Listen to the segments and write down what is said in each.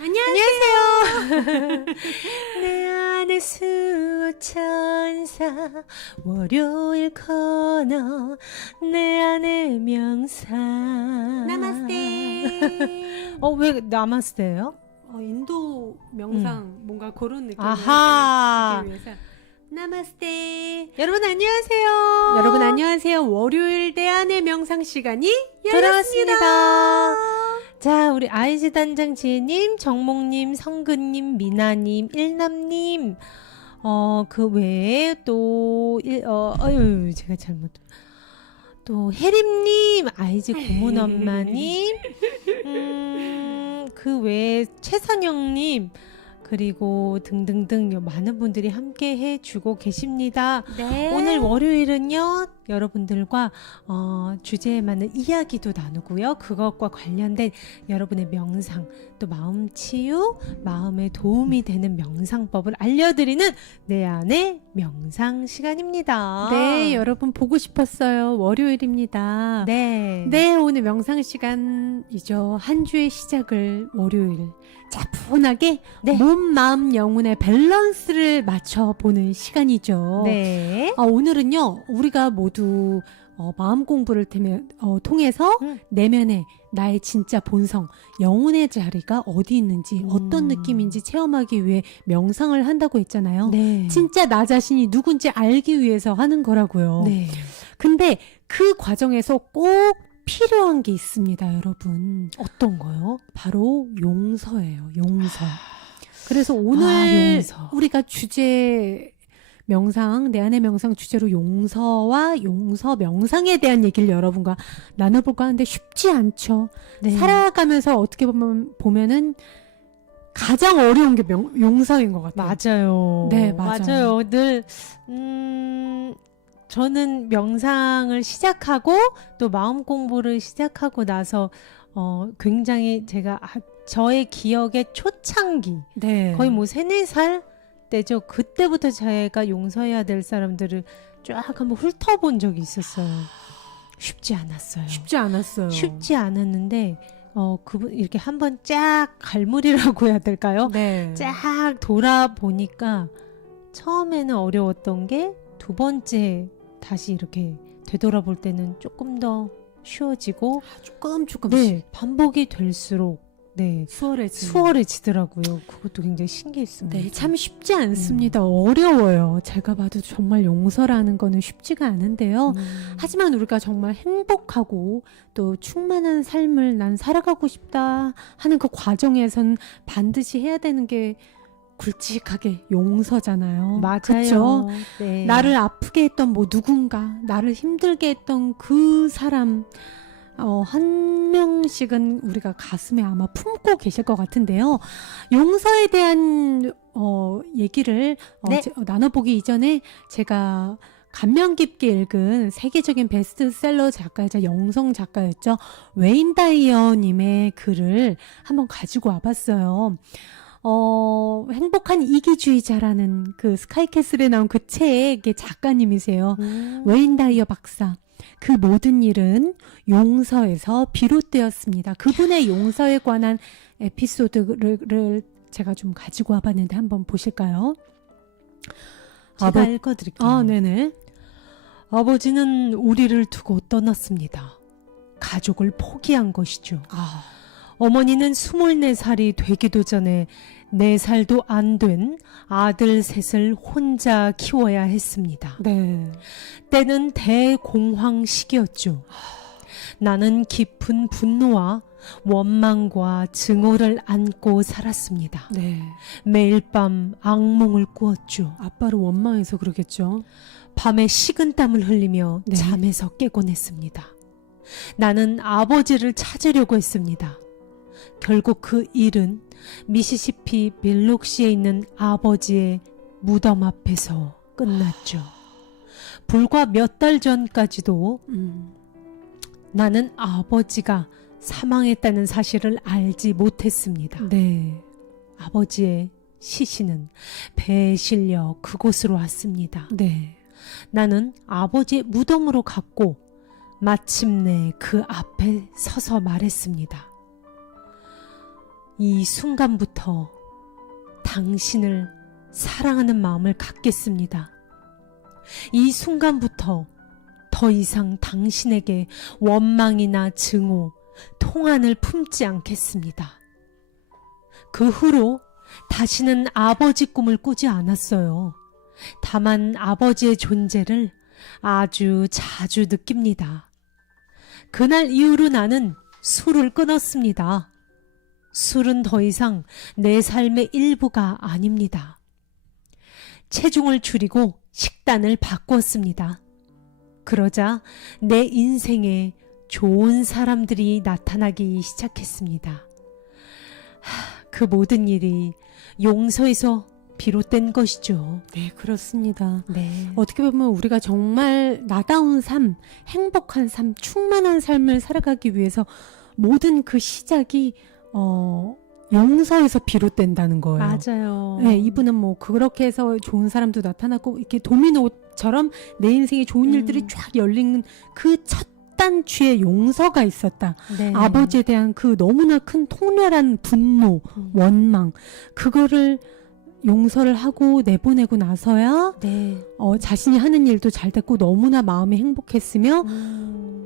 안녕하세요. 내 안에 수호천사 월요일 코너 내 안에 명상 나마스테. 왜 나마스테예요? 인도 명상 뭔가 그런 느낌을 아하. 주기 위해서 나마스테. 여러분 안녕하세요. 여러분 안녕하세요. 월요일 내 안의 명상 시간이 돌아왔습니다. 열렸습니다. 자, 우리 아이즈 단장 지혜님, 정목님, 성근님, 미나님, 일남님, 그 외에 또, 제가 또, 혜림님, 아이즈 고문 엄마님, 그 외에 최선영님, 그리고 등등등 많은 분들이 함께 해주고 계십니다. 네. 오늘 월요일은요, 여러분들과 주제에 맞는 이야기도 나누고요. 그것과 관련된 여러분의 명상, 또 마음 치유, 마음에 도움이 되는 명상법을 알려드리는 내 안의 명상 시간입니다. 네, 여러분 보고 싶었어요. 월요일입니다. 네. 네, 오늘 명상 시간이죠. 한 주의 시작을 월요일 차분하게 네. 몸, 마음, 영혼의 밸런스를 맞춰보는 시간이죠. 네. 오늘은요, 우리가 모두 마음 공부를 통해서 내면의 나의 진짜 본성, 영혼의 자리가 어디 있는지, 어떤 느낌인지 체험하기 위해 명상을 한다고 했잖아요. 네. 진짜 나 자신이 누군지 알기 위해서 하는 거라고요. 네. 근데 그 과정에서 꼭 필요한 게 있습니다, 여러분. 어떤 거요? 바로 용서예요, 용서. 그래서 오늘 용서. 우리가 주제 명상, 내 안의 명상 주제로 용서와 용서 명상에 대한 얘기를 여러분과 나눠볼까 하는데 쉽지 않죠. 네. 살아가면서 어떻게 보면은 가장 어려운 게 용서인 것 같아요. 맞아요. 네, 맞아요. 늘, 저는 명상을 시작하고 또 마음 공부를 시작하고 나서 굉장히 제가 저의 기억의 초창기 네. 거의 뭐 3-4살 때죠. 그때부터 제가 용서해야 될 사람들을 쫙 한번 훑어본 적이 있었어요. 쉽지 않았어요. 쉽지 않았어요. 쉽지 않았는데 그분 이렇게 한번 쫙 갈무리라고 해야 될까요? 네. 쫙 돌아보니까 처음에는 어려웠던 게 두 번째 다시 이렇게 되돌아볼 때는 조금 더 쉬워지고 조금씩 네, 반복이 될수록 네, 수월해지더라고요. 그것도 굉장히 신기했습니다. 네, 참 쉽지 않습니다. 어려워요. 제가 봐도 정말 용서라는 거는 쉽지가 않은데요. 하지만 우리가 정말 행복하고 또 충만한 삶을 난 살아가고 싶다 하는 그 과정에선 반드시 해야 되는 게 굵직하게 용서잖아요. 맞아요. 그쵸? 네. 나를 아프게 했던 누군가, 나를 힘들게 했던 그 사람, 한 명씩은 우리가 가슴에 아마 품고 계실 것 같은데요. 용서에 대한 얘기를 네. 나눠보기 이전에 제가 감명 깊게 읽은 세계적인 베스트셀러 작가이자 영성 작가였죠. 웨인 다이어 님의 글을 한번 가지고 와봤어요. 행복한 이기주의자라는 그 스카이캐슬에 나온 그 책의 작가님이세요. 웨인 다이어 박사. 그 모든 일은 용서에서 비롯되었습니다. 그분의 용서에 관한 에피소드를 제가 좀 가지고 와봤는데 한번 보실까요? 제가 읽어드릴게요. 네네. 아버지는 우리를 두고 떠났습니다. 가족을 포기한 것이죠. 어머니는 24살이 되기도 전에 4살도 안 된 아들 셋을 혼자 키워야 했습니다. 네. 때는 대공황 시기였죠. 나는 깊은 분노와 원망과 증오를 안고 살았습니다. 네. 매일 밤 악몽을 꾸었죠. 아빠를 원망해서 그러겠죠. 밤에 식은땀을 흘리며 네. 잠에서 깨곤 했습니다. 나는 아버지를 찾으려고 했습니다. 결국 그 일은 미시시피 밀록시에 있는 아버지의 무덤 앞에서 끝났죠. 불과 몇 달 전까지도 나는 아버지가 사망했다는 사실을 알지 못했습니다. 네. 아버지의 시신은 배에 실려 그곳으로 왔습니다. 네. 나는 아버지의 무덤으로 갔고 마침내 그 앞에 서서 말했습니다. 이 순간부터 당신을 사랑하는 마음을 갖겠습니다. 이 순간부터 더 이상 당신에게 원망이나 증오, 통한을 품지 않겠습니다. 그 후로 다시는 아버지 꿈을 꾸지 않았어요. 다만 아버지의 존재를 아주 자주 느낍니다. 그날 이후로 나는 술을 끊었습니다. 술은 더 이상 내 삶의 일부가 아닙니다. 체중을 줄이고 식단을 바꾸었습니다. 그러자 내 인생에 좋은 사람들이 나타나기 시작했습니다. 그 모든 일이 용서에서 비롯된 것이죠. 네, 그렇습니다. 네. 어떻게 보면 우리가 정말 나다운 삶, 행복한 삶, 충만한 삶을 살아가기 위해서 모든 그 시작이 용서에서 비롯된다는 거예요. 맞아요. 네, 이분은 뭐 그렇게 해서 좋은 사람도 나타나고 이렇게 도미노처럼 내 인생에 좋은 일들이 쫙 열리는 그 첫 단추에 용서가 있었다. 네. 아버지에 대한 그 너무나 큰 통렬한 분노, 원망, 그거를 용서를 하고 내보내고 나서야 네. 자신이 하는 일도 잘 됐고 너무나 마음이 행복했으며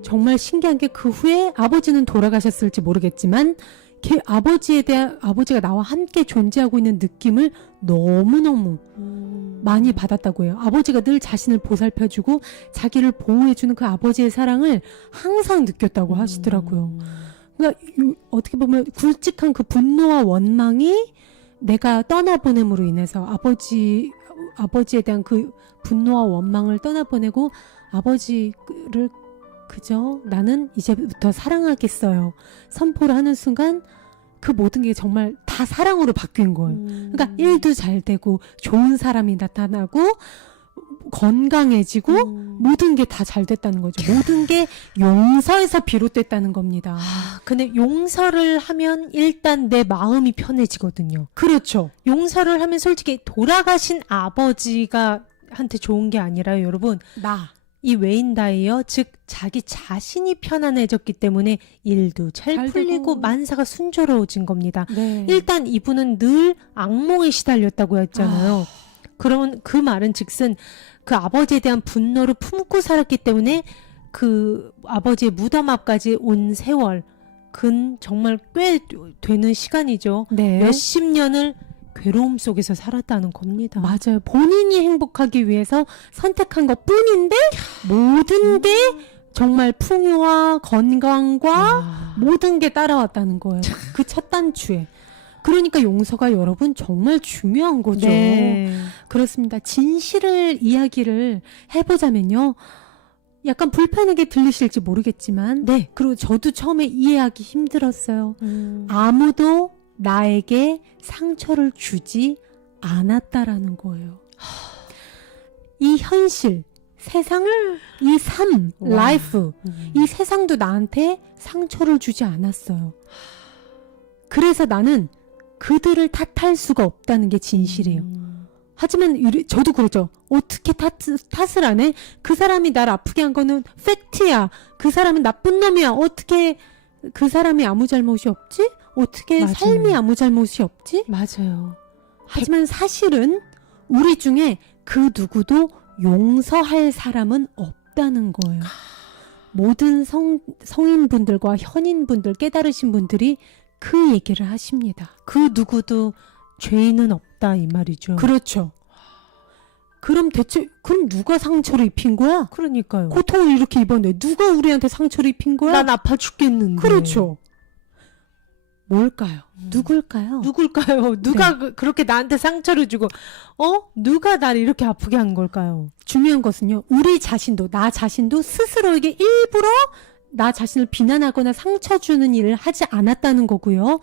정말 신기한 게 그 후에 아버지는 돌아가셨을지 모르겠지만 아버지가 나와 함께 존재하고 있는 느낌을 너무너무 많이 받았다고 해요. 아버지가 늘 자신을 보살펴주고 자기를 보호해주는 그 아버지의 사랑을 항상 느꼈다고 하시더라고요. 그러니까 어떻게 보면 굵직한 그 분노와 원망이 내가 떠나보냄으로 인해서 아버지에 대한 그 분노와 원망을 떠나보내고 아버지를 그저 나는 이제부터 사랑하겠어요 선포를 하는 순간 그 모든 게 정말 다 사랑으로 바뀐 거예요. 그러니까 일도 잘 되고 좋은 사람이 나타나고 건강해지고 모든 게 다 잘 됐다는 거죠. 모든 게 용서에서 비롯됐다는 겁니다. 근데 용서를 하면 일단 내 마음이 편해지거든요. 그렇죠. 용서를 하면 솔직히 돌아가신 아버지가 한테 좋은 게 아니라요, 여러분. 이 웨인 다이어, 즉 자기 자신이 편안해졌기 때문에 일도 잘 풀리고 되고. 만사가 순조로워진 겁니다. 네. 일단 이분은 늘 악몽에 시달렸다고 했잖아요. 그러면 그 말은 즉슨 그 아버지에 대한 분노를 품고 살았기 때문에 그 아버지의 무덤 앞까지 온 세월, 정말 꽤 되는 시간이죠. 네. 몇십 년을 괴로움 속에서 살았다는 겁니다. 맞아요. 본인이 행복하기 위해서 선택한 것 뿐인데 모든 게 정말 풍요와 건강과 모든 게 따라왔다는 거예요. 그 첫 단추에. 그러니까 용서가 여러분 정말 중요한 거죠. 네. 그렇습니다. 진실을 이야기를 해보자면요. 약간 불편하게 들리실지 모르겠지만 네. 그리고 저도 처음에 이해하기 힘들었어요. 아무도 나에게 상처를 주지 않았다라는 거예요. 이 현실, 세상, 이 삶, 라이프, 이 세상도 나한테 상처를 주지 않았어요. 그래서 나는 그들을 탓할 수가 없다는 게 진실이에요. 하지만 저도 그러죠. 어떻게 탓을 안 해? 그 사람이 날 아프게 한 거는 팩트야. 그 사람은 나쁜 놈이야. 어떻게 그 사람이 아무 잘못이 없지? 어떻게 맞아요. 삶이 아무 잘못이 없지? 맞아요. 하지만 사실은 우리 중에 그 누구도 용서할 사람은 없다는 거예요. 모든 성인분들과 현인분들, 깨달으신 분들이 그 얘기를 하십니다. 그 누구도 죄인은 없다 이 말이죠. 그렇죠. 그럼 누가 상처를 입힌 거야? 그러니까요. 고통을 이렇게 입었는데 누가 우리한테 상처를 입힌 거야? 난 아파 죽겠는데. 그렇죠. 뭘까요? 누굴까요? 누굴까요? 누가 그렇게 나한테 상처를 주고 누가 날 이렇게 아프게 한 걸까요? 중요한 것은요. 우리 자신도 나 자신도 스스로에게 일부러 나 자신을 비난하거나 상처 주는 일을 하지 않았다는 거고요.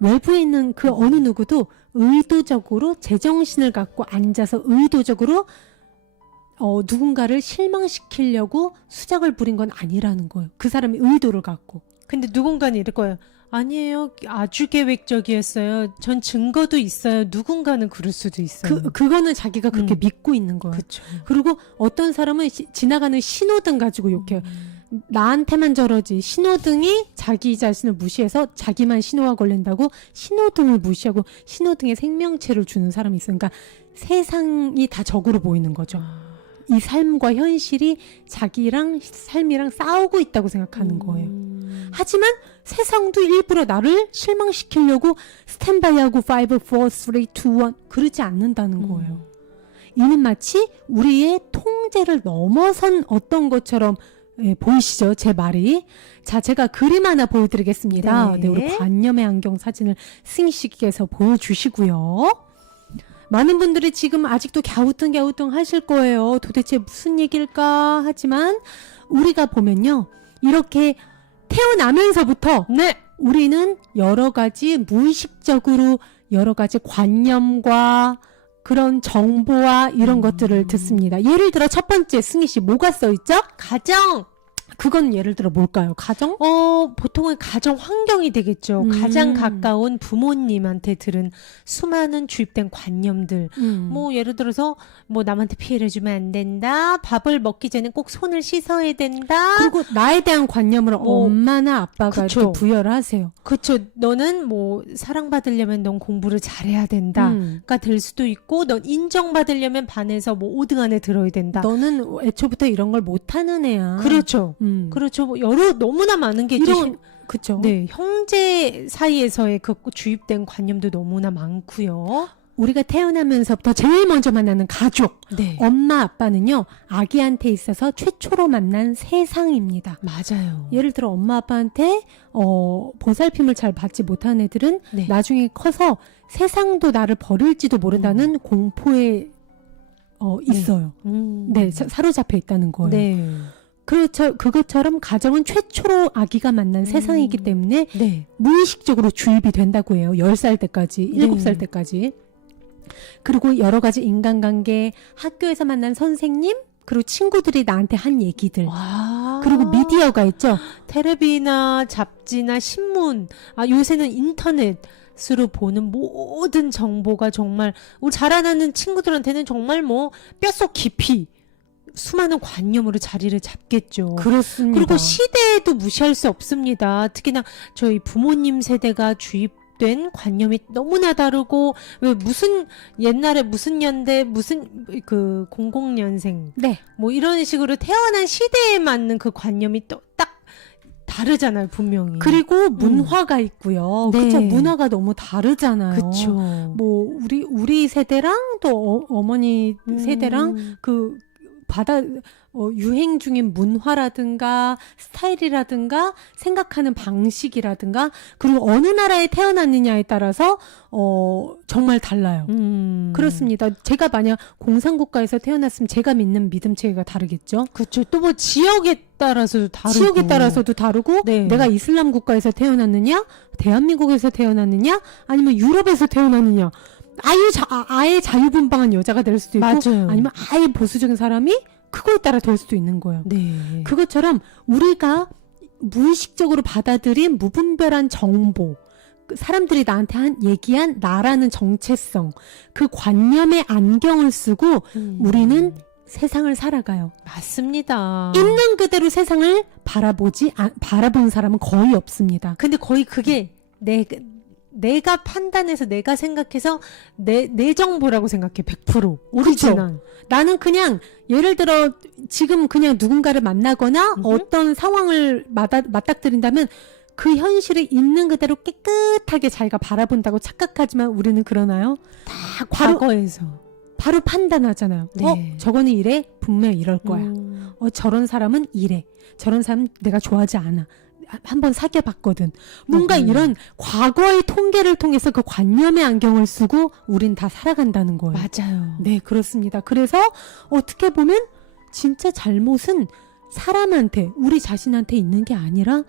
외부에 있는 그 어느 누구도 의도적으로 제정신을 갖고 앉아서 의도적으로 누군가를 실망시키려고 수작을 부린 건 아니라는 거예요. 그 사람이 의도를 갖고. 근데 누군가는 이럴 거예요. 아니에요. 아주 계획적이었어요. 전 증거도 있어요. 누군가는 그럴 수도 있어요. 그거는 자기가 그렇게 믿고 있는 거예요. 그렇죠. 그리고 어떤 사람은 지나가는 신호등 가지고 욕해요. 나한테만 저러지. 신호등이 자기 자신을 무시해서 자기만 신호가 걸린다고 신호등을 무시하고 신호등에 생명체를 주는 사람이 있어요. 그러니까 세상이 다 적으로 보이는 거죠. 이 삶과 현실이 자기랑 삶이랑 싸우고 있다고 생각하는 거예요. 하지만 세상도 일부러 나를 실망시키려고 스탠바이하고 5, 4, 3, 2, 1 그러지 않는다는 거예요. 이는 마치 우리의 통제를 넘어선 어떤 것처럼 보이시죠? 제 말이. 자, 제가 그림 하나 보여드리겠습니다. 네. 네, 우리 관념의 안경 사진을 승희 씨께서 보여주시고요. 많은 분들이 지금 아직도 갸우뚱 하실 거예요. 도대체 무슨 얘기일까? 하지만 우리가 보면요. 이렇게 태어나면서부터 네. 우리는 여러 가지 무의식적으로 여러 가지 관념과 그런 정보와 이런 것들을 듣습니다. 예를 들어 첫 번째 승희 씨 뭐가 써 있죠? 가정. 그건 예를 들어 뭘까요? 가정? 보통은 가정 환경이 되겠죠. 가장 가까운 부모님한테 들은 수많은 주입된 관념들. 뭐 예를 들어서 뭐 남한테 피해를 주면 안 된다. 밥을 먹기 전에 꼭 손을 씻어야 된다. 그리고 나에 대한 관념을 엄마나 아빠가 그쵸. 이렇게 부여를 하세요. 그렇죠. 너는 뭐 사랑받으려면 넌 공부를 잘해야 된다가 될 수도 있고, 넌 인정받으려면 반에서 뭐 5등 안에 들어야 된다. 너는 애초부터 이런 걸 못하는 애야. 그렇죠. 그렇죠. 뭐 여러 너무나 많은 게 이런 그쵸. 네, 형제 사이에서의 그 주입된 관념도 너무나 많고요. 우리가 태어나면서부터 제일 먼저 만나는 가족. 네. 엄마 아빠는요. 아기한테 있어서 최초로 만난 세상입니다. 맞아요. 예를 들어 엄마 아빠한테 보살핌을 잘 받지 못한 애들은 네. 나중에 커서 세상도 나를 버릴지도 모른다는 공포에 있어요. 네, 사로잡혀 있다는 거예요. 네. 그렇죠. 그것처럼 가정은 최초로 아기가 만난 세상이기 때문에 네. 무의식적으로 주입이 된다고 해요. 10살 때까지, 7살 때까지. 그리고 여러 가지 인간관계, 학교에서 만난 선생님, 그리고 친구들이 나한테 한 얘기들. 와. 그리고 미디어가 있죠. 텔레비나 잡지나 신문, 요새는 인터넷으로 보는 모든 정보가 정말 우리 자라나는 친구들한테는 정말 뭐 뼛속 깊이 수많은 관념으로 자리를 잡겠죠. 그렇습니다. 그리고 시대에도 무시할 수 없습니다. 특히나 저희 부모님 세대가 주입된 관념이 너무나 다르고, 왜 무슨 옛날에 무슨 연대 무슨 그 00년생 네. 뭐 이런 식으로 태어난 시대에 맞는 그 관념이 또 딱 다르잖아요, 분명히. 그리고 문화가 있고요. 네. 그렇죠. 문화가 너무 다르잖아요. 그쵸. 뭐 우리 세대랑 또 어머니 세대랑 그 유행 중인 문화라든가 스타일이라든가 생각하는 방식이라든가 그리고 어느 나라에 태어났느냐에 따라서 정말 달라요. 그렇습니다. 제가 만약 공산국가에서 태어났으면 제가 믿는 믿음 체계가 다르겠죠. 그렇죠. 또 뭐 지역에 따라서도 다르고. 지역에 따라서도 다르고 네. 내가 이슬람 국가에서 태어났느냐 대한민국에서 태어났느냐 아니면 유럽에서 태어났느냐 아예 자유분방한 여자가 될 수도 있고 맞아요. 아니면 아예 보수적인 사람이 그거에 따라 될 수도 있는 거예요. 네. 그것처럼 우리가 무의식적으로 받아들인 무분별한 정보, 사람들이 나한테 얘기한 나라는 정체성, 그 관념의 안경을 쓰고 우리는 세상을 살아가요. 맞습니다. 있는 그대로 세상을 바라본 사람은 거의 없습니다. 근데 거의 그게 내가 판단해서 내가 생각해서 내 정보라고 생각해. 100% 오리지널. 나는 그냥 예를 들어 지금 그냥 누군가를 만나거나 어떤 상황을 맞닥뜨린다면 그 현실을 있는 그대로 깨끗하게 자기가 바라본다고 착각하지만 우리는 그러나요? 다 과거에서 바로 판단하잖아요. 네. 저거는 이래? 분명히 이럴 거야. 저런 사람은 이래. 저런 사람은 내가 좋아하지 않아. 한번 사귀어봤거든. 뭔가 이런 과거의 통계를 통해서 그 관념의 안경을 쓰고 우린 다 살아간다는 거예요. 맞아요. 네, 그렇습니다. 그래서 어떻게 보면 진짜 잘못은 사람한테, 우리 자신한테 있는 게 아니라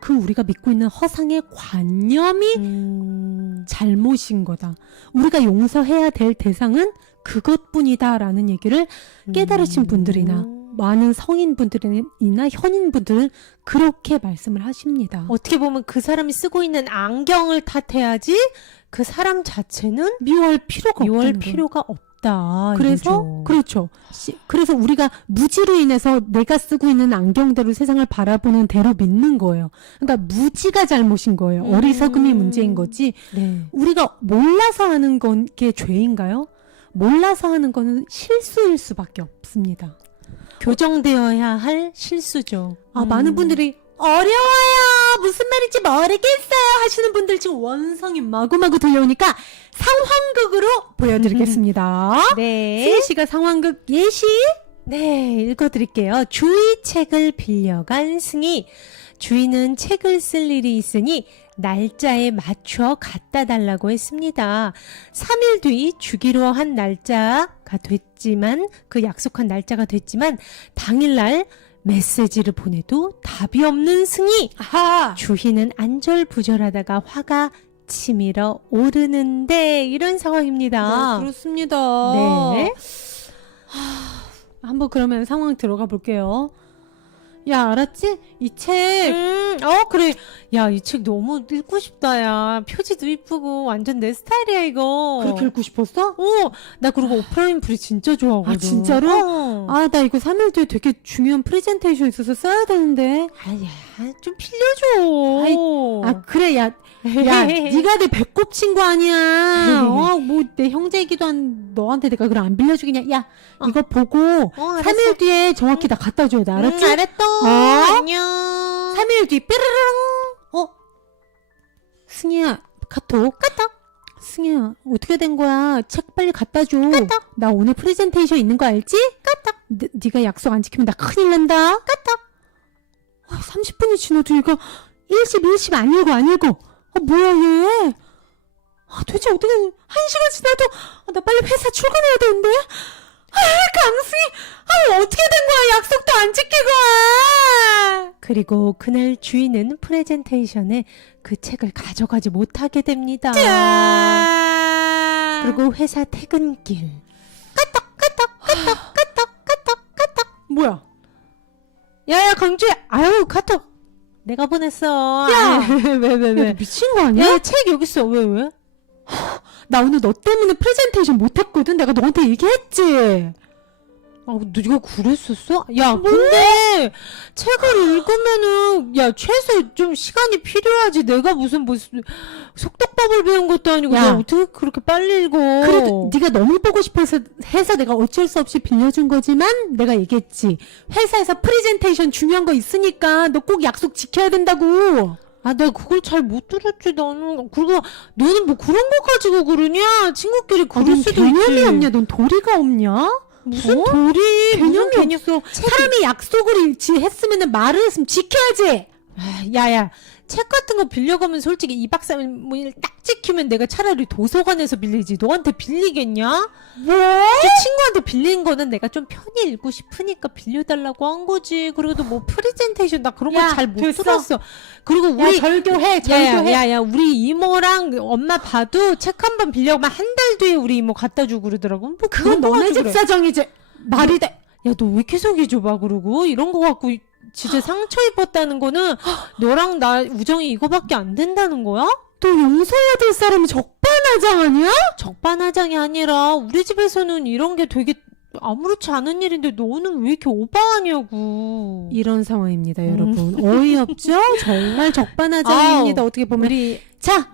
그 우리가 믿고 있는 허상의 관념이 잘못인 거다. 우리가 용서해야 될 대상은 그것뿐이다라는 얘기를 깨달으신 분들이나 많은 성인분들이나 현인분들은 그렇게 말씀을 하십니다. 어떻게 보면 그 사람이 쓰고 있는 안경을 탓해야지 그 사람 자체는 미워할 필요가 미워할 없다는 거예요. 필요가 없다. 그래서 이거죠. 그렇죠. 그래서 우리가 무지로 인해서 내가 쓰고 있는 안경대로 세상을 바라보는 대로 믿는 거예요. 그러니까 무지가 잘못인 거예요. 어리석음이 문제인 거지. 네. 우리가 몰라서 하는 건 게 죄인가요? 몰라서 하는 거는 실수일 수밖에 없습니다. 교정되어야 할 실수죠. 많은 분들이 어려워요. 무슨 말인지 모르겠어요. 하시는 분들 지금 원성이 마구마구 들려오니까 상황극으로 보여드리겠습니다. 네. 승희 씨가 상황극 예시. 네, 읽어드릴게요. 주희 책을 빌려간 승희. 주희는 책을 쓸 일이 있으니 날짜에 맞춰 갖다 달라고 했습니다. 3일 뒤 주기로 한 날짜가 됐지만, 그 약속한 날짜가 됐지만, 당일날 메시지를 보내도 답이 없는 승희. 아하. 주희는 안절부절하다가 화가 치밀어 오르는데, 이런 상황입니다. 네, 그렇습니다. 네. 한번 그러면 상황 들어가 볼게요. 야, 알았지? 이 책 그래. 야, 이 책 너무 읽고 싶다, 야. 표지도 이쁘고, 완전 내 스타일이야, 이거. 그렇게 읽고 싶었어? 나 그리고 오프라 윈프리 진짜 좋아하거든. 아, 진짜로? 어. 나 이거 3일 뒤에 되게 중요한 프레젠테이션 있어서 써야 되는데. 아야, 좀 빌려줘. 그래, 야, 네가 내 배꼽 친구 아니야. 뭐 내 형제이기도 한 너한테 내가 그걸 안 빌려주겠냐. 야, 이거 보고 알았어. 3일 뒤에 정확히 나 갖다 줘야 돼. 알았지? 알았어. 안녕. 안녕. 3일 뒤 삐르릉. 승희야, 카톡. 승희야, 어떻게 된 거야? 책 빨리 갖다 줘. 나 오늘 프레젠테이션 있는 거 알지? 네가 약속 안 지키면 나 큰일 난다. 30분이 지나도 얘가 1십 안 읽어. 뭐야 얘? 도대체 어떻게 1시간 지나도 나 빨리 회사 출근해야 되는데? 강승희, 어떻게 된 거야? 약속도 안 지키고. 그리고 그날 주인은 프레젠테이션에 그 책을 가져가지 못하게 됩니다. 그리고 회사 퇴근길. 뭐야? 야야, 강주야. 아유, 카톡. 내가 보냈어. 야! 왜? 야, 미친 거 아니야? 야, 책 여기 있어. 왜? 나 오늘 너 때문에 프레젠테이션 못했거든. 내가 너한테 얘기했지. 네가 그랬었어? 야, 근데 책을 읽으면은 최소 좀 시간이 필요하지. 내가 무슨 속독법을 배운 것도 아니고 야. 내가 어떻게 그렇게 빨리 읽어? 그래도 네가 너무 보고 싶어서 해서 내가 어쩔 수 없이 빌려준 거지만 내가 얘기했지. 회사에서 프레젠테이션 중요한 거 있으니까 너 꼭 약속 지켜야 된다고. 내가 그걸 잘 못 들었지, 나는. 그리고 너는 뭐 그런 거 가지고 그러냐? 친구끼리 그럴 넌 수도 개념이 있지. 없냐? 넌 도리가 없냐? 무슨 돌이? 개념이 없어. 사람이 약속을 했으면 말을 했으면 지켜야지. 야야, 책 같은 거 빌려가면 솔직히 2박 3일 딱 지키면 내가 차라리 도서관에서 빌리지. 너한테 빌리겠냐? 뭐? 친구한테 빌린 거는 내가 좀 편히 읽고 싶으니까 빌려달라고 한 거지. 그리고 뭐 프레젠테이션 나 그런 거 야, 잘 못 됐어. 들었어. 그리고 우리 절교해. 야야, 우리 이모랑 엄마 봐도 책 한 번 빌려가면 한 달 뒤에 우리 이모 갖다 주고 그러더라고. 뭐 그건 그런 거 너네 가지고 집 그래. 사정이지. 말이 돼. 야, 너 왜 이렇게 속이 좁아, 그러고? 이런 거 갖고 진짜 상처 입었다는 거는 너랑 나 우정이 이거밖에 안 된다는 거야? 또 용서해야 될 사람이 적반하장 아니야? 적반하장이 아니라 우리 집에서는 이런 게 되게 아무렇지 않은 일인데 너는 왜 이렇게 오버하냐고. 이런 상황입니다, 여러분. 어이없죠? 정말 적반하장입니다. 어떻게 보면. 자,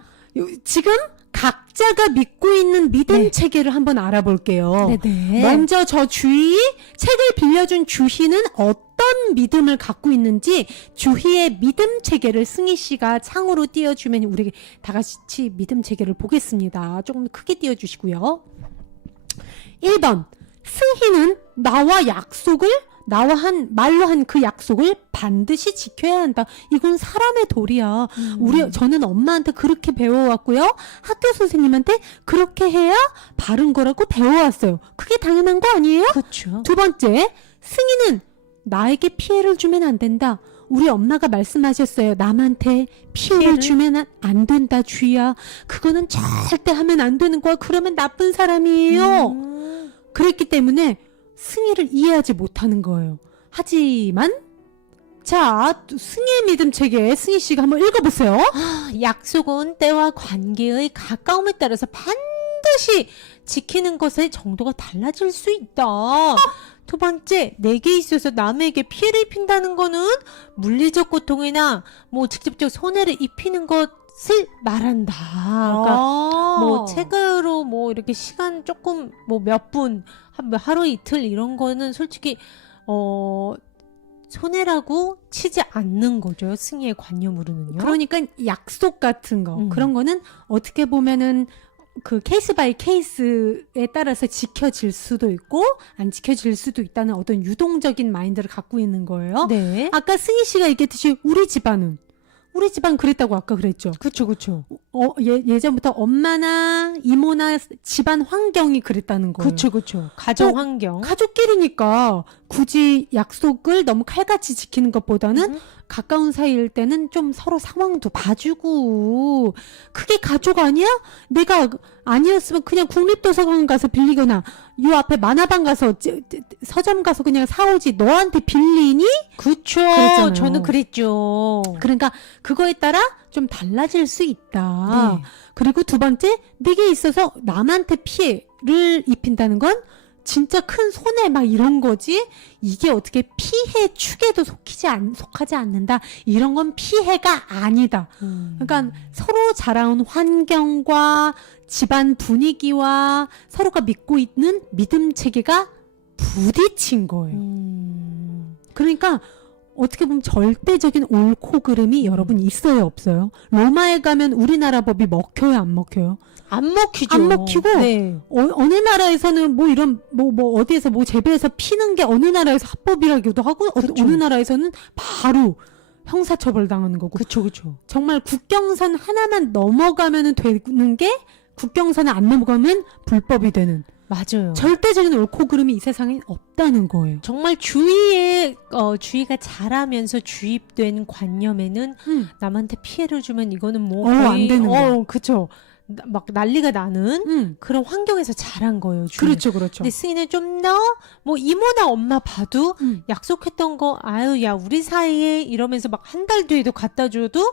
지금 각자가 믿고 있는 믿음 체계를 한번 알아볼게요. 네네. 먼저 저 주희, 책을 빌려준 주희는 어떤 믿음을 갖고 있는지 주희의 믿음 체계를 승희 씨가 창으로 띄워주면 우리 다 같이 믿음 체계를 보겠습니다. 조금 크게 띄워주시고요. 1번, 승희는 말로 한 그 약속을 반드시 지켜야 한다. 이건 사람의 도리야. 저는 엄마한테 그렇게 배워왔고요. 학교 선생님한테 그렇게 해야 바른 거라고 배워왔어요. 그게 당연한 거 아니에요? 그렇죠. 2번째, 승희는 나에게 피해를 주면 안 된다. 우리 엄마가 말씀하셨어요. 남한테 피해를 주면 안 된다, 주희야. 그거는 절대 하면 안 되는 거야. 그러면 나쁜 사람이에요. 그랬기 때문에 승희를 이해하지 못하는 거예요. 하지만 자, 승희의 믿음 체계 승희 씨가 한번 읽어보세요. 약속은 때와 관계의 가까움에 따라서 반드시 또렷이 지키는 것의 정도가 달라질 수 있다. 두 번째, 내게 있어서 남에게 피해를 입힌다는 거는 물리적 고통이나 뭐 직접적 손해를 입히는 것을 말한다. 그러니까 뭐 책으로 뭐 이렇게 시간 조금 뭐 몇 분, 하루 이틀 이런 거는 솔직히 손해라고 치지 않는 거죠. 승희의 관념으로는요. 그러니까 약속 같은 거 음. 그런 거는 어떻게 보면은 그 케이스 바이 케이스에 따라서 지켜질 수도 있고 안 지켜질 수도 있다는 어떤 유동적인 마인드를 갖고 있는 거예요. 네. 아까 승희 씨가 얘기했듯이 우리 집안 그랬다고 아까 그랬죠. 그쵸. 예전부터 엄마나 이모나 집안 환경이 그랬다는 거예요. 그쵸. 가정 환경. 가족끼리니까 굳이 약속을 너무 칼같이 지키는 것보다는 가까운 사이일 때는 좀 서로 상황도 봐주고 그게 가족 아니야? 내가 아니었으면 그냥 국립도서관 가서 빌리거나 요 앞에 만화방 가서 서점 가서 그냥 사오지 너한테 빌리니? 그쵸. 그랬잖아요. 저는 그랬죠. 그러니까 그거에 따라 좀 달라질 수 있다. 네. 그리고 두 번째, 내게 있어서 남한테 피해를 입힌다는 건 진짜 큰 손해 막 이런 거지. 이게 어떻게 피해 축에도 속하지 않는다. 이런 건 피해가 아니다. 그러니까 서로 자라온 환경과 집안 분위기와 서로가 믿고 있는 믿음 체계가 부딪힌 거예요. 그러니까 어떻게 보면 절대적인 옳고 그름이 여러분 있어요, 없어요? 로마에 가면 우리나라 법이 먹혀요, 안 먹혀요? 안 먹히죠. 안 먹히고 네. 어느 나라에서는 뭐 이런 뭐 어디에서 뭐 재배해서 피는 게 어느 나라에서 합법이라기도 하고 그쵸. 어느 나라에서는 바로 형사처벌 당하는 거고. 그쵸. 정말 국경선 하나만 넘어가면은 되는 게 국경선을 안 넘어가면 불법이 되는 맞아요. 절대적인 옳고 그름이 이 세상에 없다는 거예요. 정말 주의가 자라면서 주입된 관념에는 남한테 피해를 주면 이거는 뭐 안 되는 거. 그쵸. 막 난리가 나는 그런 환경에서 자란 거예요. 주의는. 그렇죠. 근데 승희는 좀 더 뭐 이모나 엄마 봐도 약속했던 거 아유 야 우리 사이에 이러면서 막 한 달 뒤에도 갖다 줘도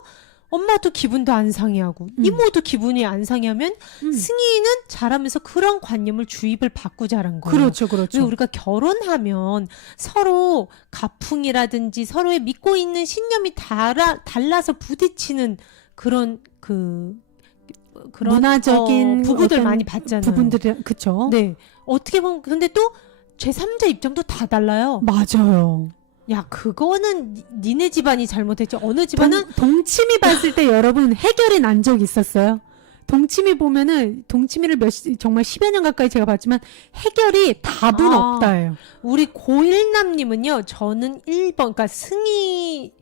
엄마도 기분도 안 상해하고 이모도 기분이 안 상해하면 승희는 자라면서 그런 관념을 주입을 받고 자란 거예요. 그렇죠. 왜 우리가 결혼하면 서로 가풍이라든지 서로의 믿고 있는 신념이 달라서 부딪히는 그런 문화적인 부부들 어떤 많이 봤잖아요. 부분들이 그쵸. 네. 어떻게 보면 근데 또 제3자 입장도 다 달라요. 맞아요. 야 그거는 니네 집안이 잘못했죠. 어느 집안은 동치미 봤을 때 여러분 해결이 난 적 있었어요? 동치미 보면은 동치미를 정말 10여 년 가까이 제가 봤지만 해결이 답은 없다예요. 우리 고일남님은요. 저는 1번 그러니까 승희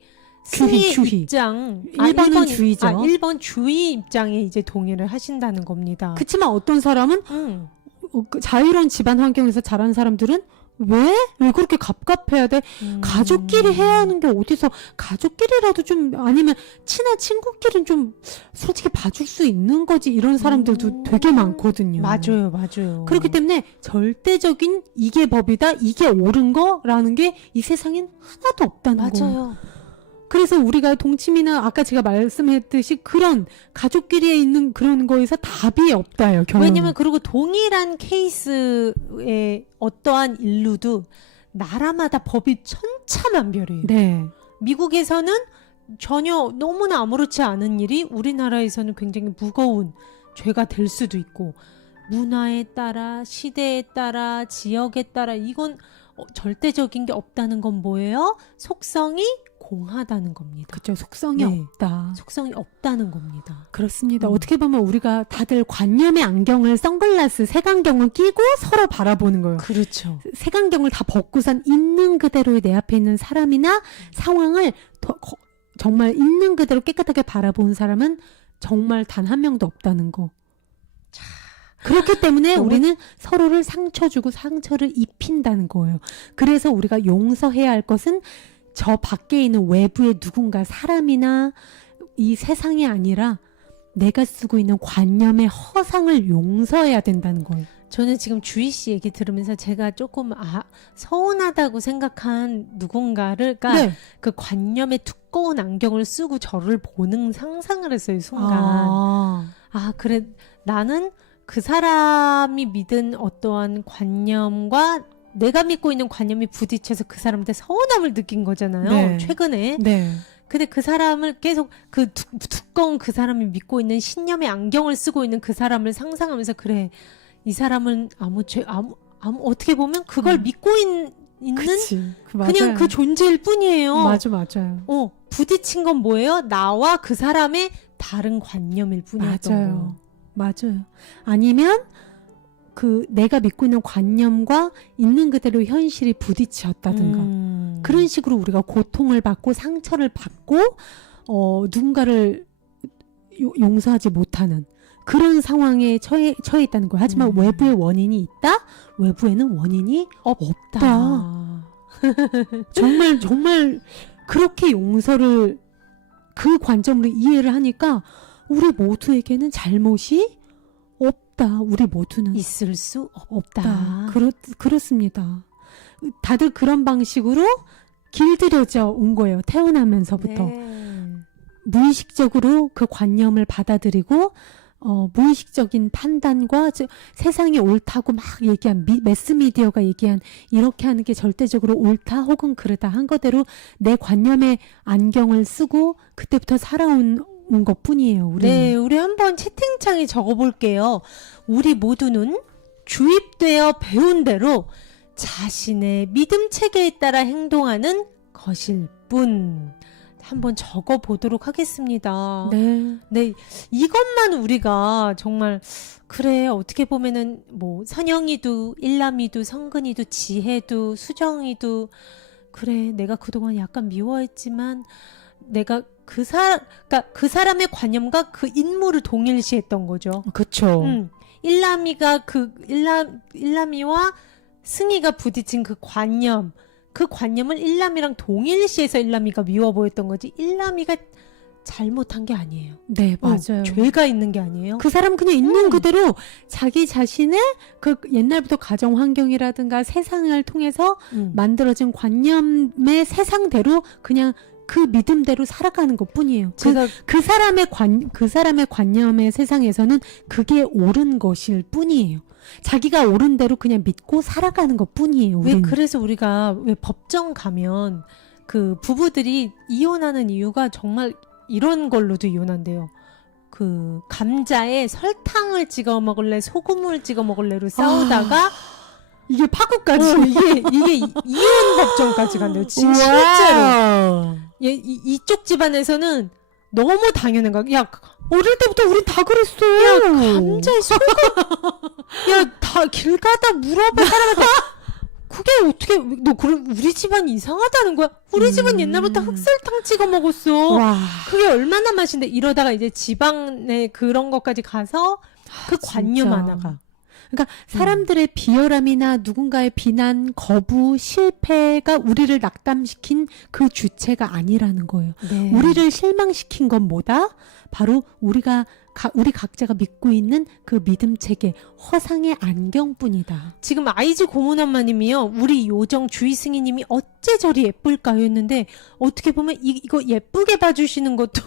주의. 입장 1번은 주의죠. 1번 주의 입장에 이제 동의를 하신다는 겁니다. 그치만 어떤 사람은 자유로운 집안 환경에서 자란 사람들은 왜 그렇게 갑갑해야 돼? 가족끼리 해야 하는 게 어디서 가족끼리라도 좀 아니면 친한 친구끼리는 좀 솔직히 봐줄 수 있는 거지 이런 사람들도 되게 많거든요. 맞아요. 그렇기 때문에 절대적인 이게 법이다 이게 옳은 거라는 게 이 세상엔 하나도 없다는 거예요. 맞아요. 그래서 우리가 동치미나 아까 제가 말씀했듯이 그런 가족끼리 있는 그런 거에서 답이 없다요. 왜냐면 그리고 동일한 케이스의 어떠한 인류도 나라마다 법이 천차만별이에요. 네. 미국에서는 전혀 너무나 아무렇지 않은 일이 우리나라에서는 굉장히 무거운 죄가 될 수도 있고 문화에 따라 시대에 따라 지역에 따라 이건 절대적인 게 없다는 건 뭐예요? 속성이 공하다는 겁니다. 그렇죠. 속성이 없다. 속성이 없다는 겁니다. 그렇습니다. 어떻게 보면 우리가 다들 관념의 안경을 선글라스 색안경을 끼고 서로 바라보는 거예요. 그렇죠. 색안경을 다 벗고선 있는 그대로의 내 앞에 있는 사람이나 상황을 정말 있는 그대로 깨끗하게 바라보는 사람은 정말 단 한 명도 없다는 거. 그렇기 때문에 우리는 서로를 상처 주고 상처를 입힌다는 거예요. 그래서 우리가 용서해야 할 것은 저 밖에 있는 외부의 누군가 사람이나 이 세상이 아니라 내가 쓰고 있는 관념의 허상을 용서해야 된다는 거예요. 저는 지금 주희 씨 얘기 들으면서 제가 조금 서운하다고 생각한 누군가를 그 관념의 두꺼운 안경을 쓰고 저를 보는 상상을 했어요. 순간. 그래 나는 그 사람이 믿은 어떠한 관념과 내가 믿고 있는 관념이 부딪혀서 그 사람한테 서운함을 느낀 거잖아요. 네. 최근에. 네. 근데 그 사람을 계속 그 두꺼운 그 사람이 믿고 있는 신념의 안경을 쓰고 있는 그 사람을 상상하면서 그래 이 사람은 아무 어떻게 보면 그걸 믿고 있는 그치. 그냥 맞아요. 그 존재일 뿐이에요. 맞아요. 부딪힌 건 뭐예요? 나와 그 사람의 다른 관념일 뿐이었던 거예요. 맞아요. 아니면 그 내가 믿고 있는 관념과 있는 그대로 현실이 부딪혔다든가 그런 식으로 우리가 고통을 받고 상처를 받고 누군가를 용서하지 못하는 그런 상황에 처해 있다는 거예요. 하지만 외부에 원인이 있다? 외부에는 원인이 없다. 정말 그렇게 용서를 그 관점으로 이해를 하니까 우리 모두에게는 잘못이 없다. 우리 모두는 있을 수 없다. 그렇습니다. 다들 그런 방식으로 길들여져 온 거예요. 태어나면서부터. 네. 무의식적으로 그 관념을 받아들이고 무의식적인 판단과 세상이 옳다고 막 얘기한 매스미디어가 얘기한 이렇게 하는 게 절대적으로 옳다 혹은 그르다 한 거대로 내 관념의 안경을 쓰고 그때부터 살아온 것뿐이에요. 우리는. 네, 우리 한번 채팅창에 적어볼게요. 우리 모두는 주입되어 배운 대로 자신의 믿음 체계에 따라 행동하는 것일 뿐. 한번 적어보도록 하겠습니다. 네. 네, 이것만 우리가 정말 그래 어떻게 보면은 뭐 선영이도 일남이도 성근이도 지혜도 수정이도 그래 내가 그동안 약간 미워했지만 내가 그러니까 그 사람의 관념과 그 인물을 동일시했던 거죠. 그렇죠. 일남이가 일남이와 승희가 부딪힌 그 관념을 일남이랑 동일시해서 일남이가 미워 보였던 거지 일남이가 잘못한 게 아니에요. 네, 맞아요. 죄가 있는 게 아니에요. 그 사람 그냥 있는 그대로 자기 자신의 그 옛날부터 가정 환경이라든가 세상을 통해서 만들어진 관념의 세상대로 그냥 그 믿음대로 살아가는 것뿐이에요. 제가 그 사람의 관념의 세상에서는 그게 옳은 것일 뿐이에요. 자기가 옳은 대로 그냥 믿고 살아가는 것뿐이에요. 왜 우리는. 그래서 우리가 왜 법정 가면 그 부부들이 이혼하는 이유가 정말 이런 걸로도 이혼한대요. 그 감자에 설탕을 찍어 먹을래 소금을 찍어 먹을래로 싸우다가 이게 파국까지 이게 이혼 법정까지 간대요. 지금 실제로 이쪽 집안에서는 너무 당연한 거야. 야 어릴 때부터 우린 다 그랬어. 야 감자에 소금 다 길 가다 물어봐 사람한테 그게 어떻게 너 그럼 우리 집안 이상하다는 거야? 우리 집은 옛날부터 흑설탕 찍어 먹었어. 와. 그게 얼마나 맛인데 이러다가 이제 지방에 그런 것까지 가서 그 관념 진짜. 하나가 그러니까 사람들의 비열함이나 누군가의 비난, 거부, 실패가 우리를 낙담시킨 그 주체가 아니라는 거예요. 네. 우리를 실망시킨 건 뭐다? 바로 우리 각자가 믿고 있는 그 믿음 체계, 허상의 안경뿐이다. 지금 아이즈 고문엄마님이요. 우리 요정 주희승희님이 어째 저리 예쁠까요? 했는데 어떻게 보면 이거 예쁘게 봐주시는 것도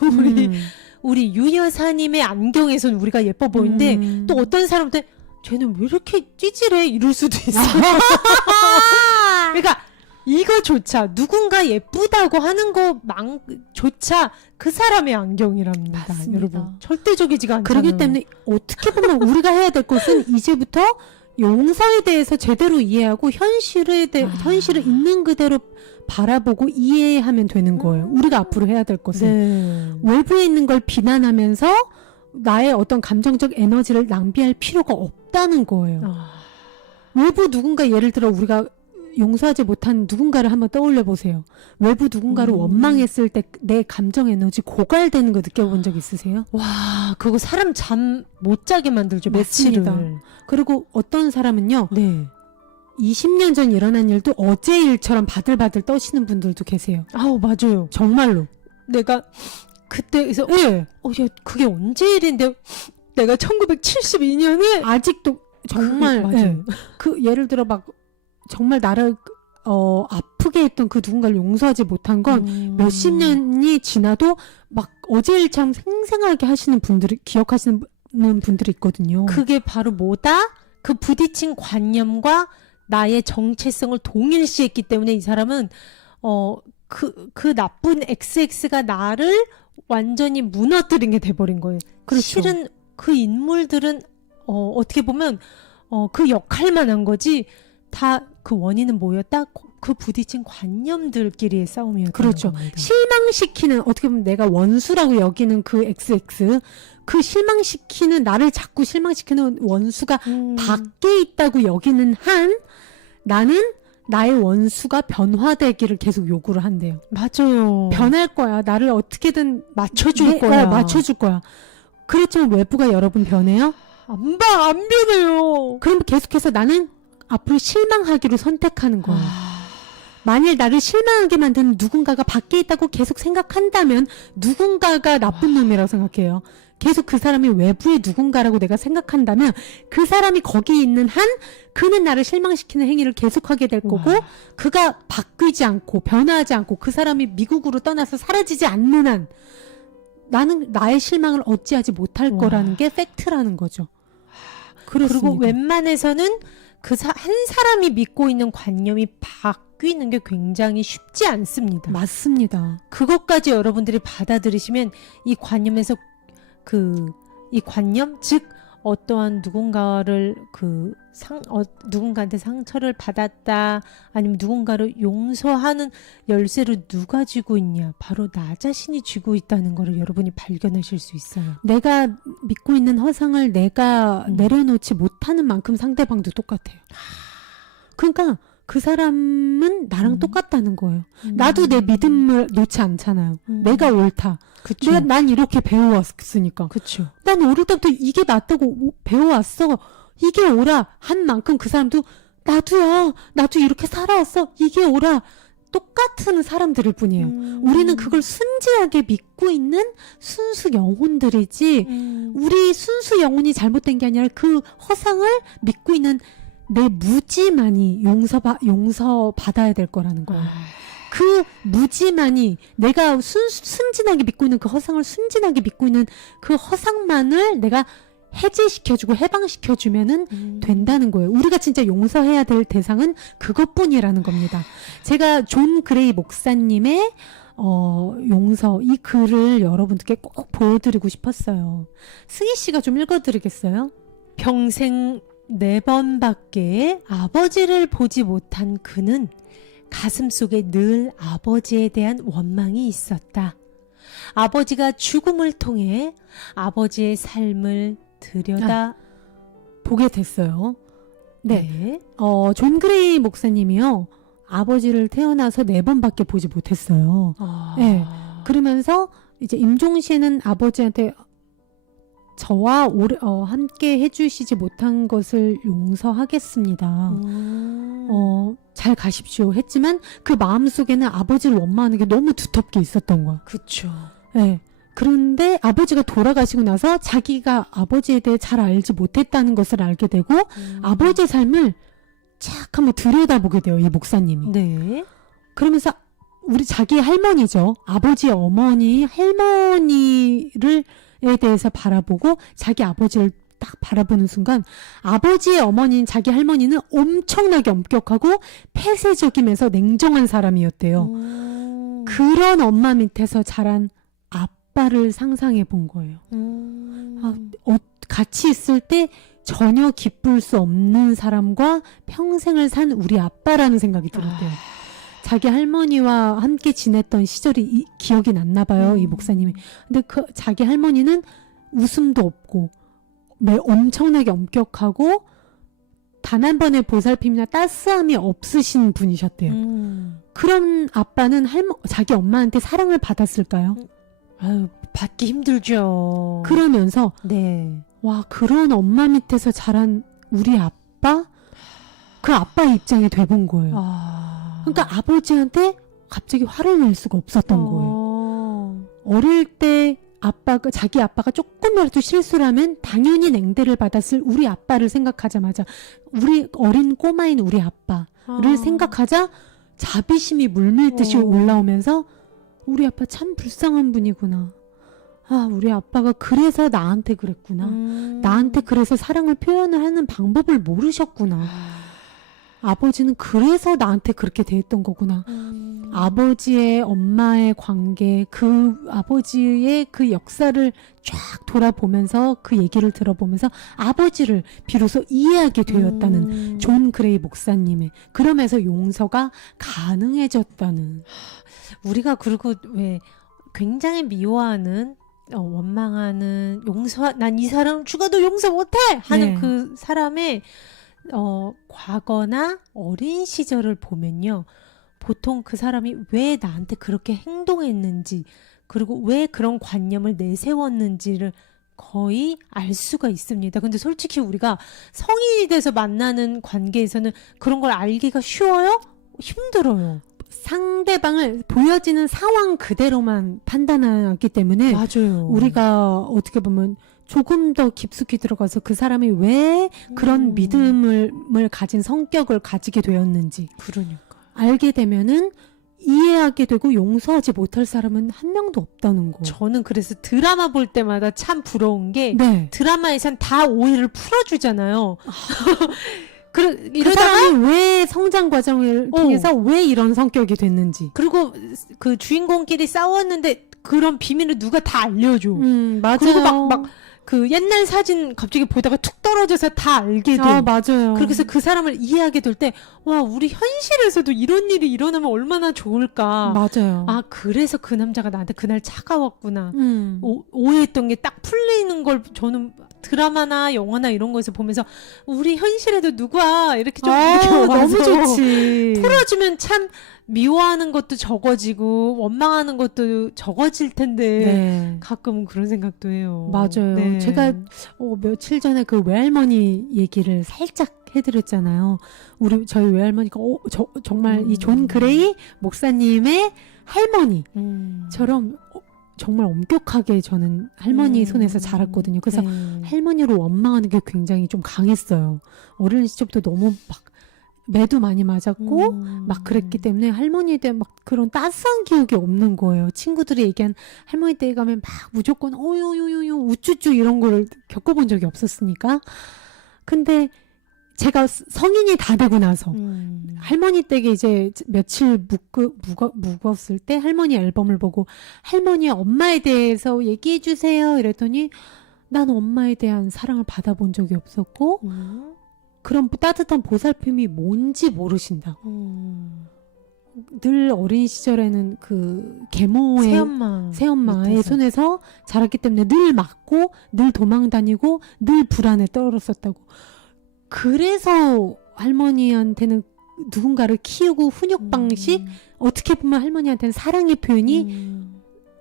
우리 유여사님의 안경에선 우리가 예뻐 보이는데 또 어떤 사람한테 쟤는 왜 이렇게 찌질해? 이럴 수도 있어요. 그러니까 이거조차 누군가 예쁘다고 하는 것조차 그 사람의 안경이랍니다. 맞습니다. 여러분 절대적이지가 않잖아요. 그렇기 때문에 어떻게 보면 우리가 해야 될 것은 이제부터 용서에 대해서 제대로 이해하고 현실을 있는 그대로 바라보고 이해하면 되는 거예요. 우리가 앞으로 해야 될 것은 외부에 있는 걸 비난하면서 나의 어떤 감정적 에너지를 낭비할 필요가 없다는 거예요. 외부 누군가 예를 들어 우리가 용서하지 못한 누군가를 한번 떠올려 보세요. 외부 누군가를 원망했을 때 내 감정 에너지 고갈되는 거 느껴본 적 있으세요? 와, 그거 사람 잠 못 자게 만들죠. 맞습니다. 며칠을. 그리고 어떤 사람은요. 네. 20년 전 일어난 일도 어제 일처럼 바들바들 떠시는 분들도 계세요. 아우, 맞아요. 정말로. 내가 그때 그래서 야, 그게 언제 일인데 내가 1972년에 아직도 정말 맞아요. 그 예를 들어 막 정말 나를 아프게 했던 그 누군가를 용서하지 못한 건 몇십 년이 지나도 막 어제 일처럼 생생하게 하시는 분들이 기억하시는 분들이 있거든요. 그게 바로 뭐다? 그 부딪힌 관념과 나의 정체성을 동일시했기 때문에 이 사람은 그 나쁜 XX가 나를 완전히 무너뜨린 게 돼버린 거예요. 그렇죠. 실은 그 인물들은 어떻게 보면 그 역할만 한 거지 다 그 원인은 뭐였다? 그 부딪힌 관념들끼리의 싸움이었다는 그렇죠. 겁니다. 실망시키는 어떻게 보면 내가 원수라고 여기는 그 XX 그 실망시키는 나를 자꾸 실망시키는 원수가 밖에 있다고 여기는 한 나는 나의 원수가 변화되기를 계속 요구를 한대요. 맞아요. 변할 거야. 나를 어떻게든 맞춰줄 거야. 맞춰줄 거야. 그렇지만 외부가 여러분 변해요? 안 변해요. 그럼 계속해서 나는 앞으로 실망하기로 선택하는 거예요. 만일 나를 실망하게 만드는 누군가가 밖에 있다고 계속 생각한다면 누군가가 나쁜 놈이라고 생각해요. 계속 그 사람이 외부의 누군가라고 내가 생각한다면 그 사람이 거기 있는 한 그는 나를 실망시키는 행위를 계속하게 될 거고 그가 바뀌지 않고 변화하지 않고 그 사람이 미국으로 떠나서 사라지지 않는 한 나는 나의 실망을 어찌하지 못할 거라는 게 팩트라는 거죠. 그렇습니다. 그리고 웬만해서는 한 사람이 믿고 있는 관념이 바뀌는 게 굉장히 쉽지 않습니다. 맞습니다. 그것까지 여러분들이 받아들이시면 이 관념에서 이 관념, 즉 어떠한 누군가를 누군가한테 상처를 받았다, 아니면 누군가를 용서하는 열쇠를 누가 쥐고 있냐? 바로 나 자신이 쥐고 있다는 거를 여러분이 발견하실 수 있어요. 내가 믿고 있는 허상을 내가 내려놓지 못하는 만큼 상대방도 똑같아요. 그러니까 그 사람은 나랑 똑같다는 거예요. 나도 내 믿음을 놓지 않잖아요. 내가 옳다. 그쵸. 난 이렇게 배워왔으니까. 그쵸. 난 어릴 때부터 이게 맞다고 배워왔어. 이게 옳아. 한 만큼 그 사람도 나도야. 나도 이렇게 살아왔어. 이게 옳아. 똑같은 사람들일 뿐이에요. 우리는 그걸 순진하게 믿고 있는 순수 영혼들이지 우리 순수 영혼이 잘못된 게 아니라 그 허상을 믿고 있는 내 무지만이 용서받아야 될 거라는 거예요. 그 무지만이 내가 순진하게 믿고 있는 그 허상을 순진하게 믿고 있는 그 허상만을 내가 해제시켜주고 해방시켜주면은 된다는 거예요. 우리가 진짜 용서해야 될 대상은 그것뿐이라는 겁니다. 제가 존 그레이 목사님의 용서 이 글을 여러분들께 꼭 보여드리고 싶었어요. 승희 씨가 좀 읽어드리겠어요? 평생 4번밖에 아버지를 보지 못한 그는 가슴속에 늘 아버지에 대한 원망이 있었다. 아버지가 죽음을 통해 아버지의 삶을 들여다 보게 됐어요. 네. 존 그레이 목사님이요. 아버지를 태어나서 4번밖에 보지 못했어요. 네. 그러면서 이제 임종신은 아버지한테 저와 함께 해주시지 못한 것을 용서하겠습니다. 잘 가십시오 했지만 그 마음속에는 아버지를 원망하는 게 너무 두텁게 있었던 거야. 그쵸. 네. 그런데 아버지가 돌아가시고 나서 자기가 아버지에 대해 잘 알지 못했다는 것을 알게 되고 아버지의 삶을 착 한번 들여다보게 돼요. 이 목사님이. 네. 그러면서 우리 자기 할머니죠. 아버지의 어머니, 할머니를 에 대해서 바라보고 자기 아버지를 딱 바라보는 순간 아버지의 어머니인 자기 할머니는 엄청나게 엄격하고 폐쇄적이면서 냉정한 사람이었대요. 그런 엄마 밑에서 자란 아빠를 상상해 본 거예요. 같이 있을 때 전혀 기쁠 수 없는 사람과 평생을 산 우리 아빠라는 생각이 들었대요. 자기 할머니와 함께 지냈던 시절이 기억이 났나 봐요. 이 목사님이. 근데 자기 할머니는 웃음도 없고 엄청나게 엄격하고 단 한 번의 보살핌이나 따스함이 없으신 분이셨대요. 그런 아빠는 자기 엄마한테 사랑을 받았을까요? 아유, 받기 힘들죠. 그러면서 네. 와, 그런 엄마 밑에서 자란 우리 아빠? 그 아빠의 입장이 돼본 거예요. 그러니까 아버지한테 갑자기 화를 낼 수가 없었던 거예요. 어릴 때 자기 아빠가 조금이라도 실수를 하면 당연히 냉대를 받았을 우리 아빠를 생각하자마자 우리 어린 꼬마인 우리 아빠를 생각하자 자비심이 물밀듯이 올라오면서 우리 아빠 참 불쌍한 분이구나. 아, 우리 아빠가 그래서 나한테 그랬구나. 나한테 그래서 사랑을 표현을 하는 방법을 모르셨구나. 아버지는 그래서 나한테 그렇게 대했던 거구나. 아버지의 엄마의 관계, 그 아버지의 그 역사를 쫙 돌아보면서 그 얘기를 들어보면서 아버지를 비로소 이해하게 되었다는 존 그레이 목사님의, 그러면서 용서가 가능해졌다는. 우리가 그리고 왜 굉장히 미워하는 원망하는 난 이 사람 죽어도 용서 못해 하는 네. 그 사람의 과거나 어린 시절을 보면요, 보통 그 사람이 왜 나한테 그렇게 행동했는지, 그리고 왜 그런 관념을 내세웠는지를 거의 알 수가 있습니다. 근데 솔직히 우리가 성인이 돼서 만나는 관계에서는 그런 걸 알기가 쉬워요? 힘들어요. 상대방을 보여지는 상황 그대로만 판단하기 때문에 맞아요. 우리가 어떻게 보면 조금 더 깊숙이 들어가서 그 사람이 왜 그런 믿음을 가진 성격을 가지게 되었는지 그러니까. 알게 되면은 이해하게 되고 용서하지 못할 사람은 한 명도 없다는 거. 저는 그래서 드라마 볼 때마다 참 부러운 게 네. 드라마에선 다 오해를 풀어주잖아요. 그 이러다가 사람이 왜 성장 과정을 통해서 왜 이런 성격이 됐는지. 그리고 그 주인공끼리 싸웠는데 그런 비밀을 누가 다 알려줘. 맞아요. 그리고 막 그 옛날 사진 갑자기 보다가 툭 떨어져서 다 알게 돼. 맞아요. 그렇게 해서 그 사람을 이해하게 될 때, 와, 우리 현실에서도 이런 일이 일어나면 얼마나 좋을까. 맞아요. 아, 그래서 그 남자가 나한테 그날 차가웠구나. 음. 오해했던 게 딱 풀리는 걸 저는 드라마나 영화나 이런 거에서 보면서 우리 현실에도 누가 이렇게 좀 이렇게 너무 와서 좋지. 풀어주면 참 미워하는 것도 적어지고 원망하는 것도 적어질 텐데 네. 가끔은 그런 생각도 해요. 맞아요. 네. 제가 며칠 전에 그 외할머니 얘기를 살짝 해드렸잖아요. 저희 외할머니가 정말 이 존 그레이 목사님의 할머니처럼 정말 엄격하게 저는 할머니 손에서 자랐거든요. 그래서 네. 할머니로 원망하는 게 굉장히 좀 강했어요. 어린 시절부터 너무 막 매도 많이 맞았고 막 그랬기 때문에 할머니에 대한 막 그런 따스한 기억이 없는 거예요. 친구들이 얘기한 할머니 댁에 가면 막 무조건 어유유유유 우쭈쭈 이런 거를 겪어본 적이 없었으니까. 근데 제가 성인이 다 되고 나서 할머니 댁에 이제 며칠 묵었을 때 할머니 앨범을 보고 할머니 엄마에 대해서 얘기해 주세요 이랬더니 난 엄마에 대한 사랑을 받아본 적이 없었고 그런 따뜻한 보살핌이 뭔지 모르신다고. 늘 어린 시절에는 그 계모의 새엄마의 밑에서. 손에서 자랐기 때문에 늘 맞고 늘 도망다니고 늘 불안에 떨었었다고. 그래서 할머니한테는 누군가를 키우고 훈육 방식, 어떻게 보면 할머니한테는 사랑의 표현이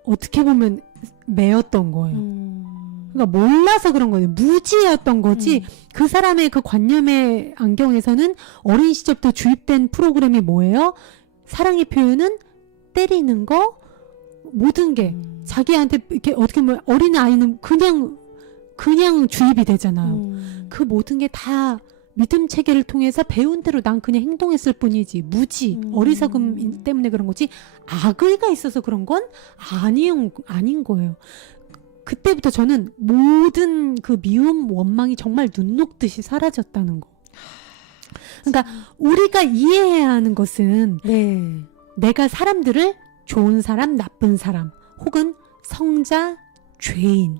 어떻게 보면 매였던 거예요. 그러니까 몰라서 그런 거예요. 무지였던 거지. 그 사람의 그 관념의 안경에서는 어린 시절부터 주입된 프로그램이 뭐예요? 사랑의 표현은 때리는 거, 모든 게 자기한테 이렇게 어떻게 보면 어린 아이는 그냥 주입이 되잖아요. 그 모든 게 다 믿음 체계를 통해서 배운 대로 난 그냥 행동했을 뿐이지, 무지, 어리석음 때문에 그런 거지 악의가 있어서 그런 건 아닌 거예요. 그때부터 저는 모든 그 미움, 원망이 정말 눈 녹듯이 사라졌다는 거. 그러니까 우리가 이해해야 하는 것은 내가 사람들을 좋은 사람, 나쁜 사람, 혹은 성자, 죄인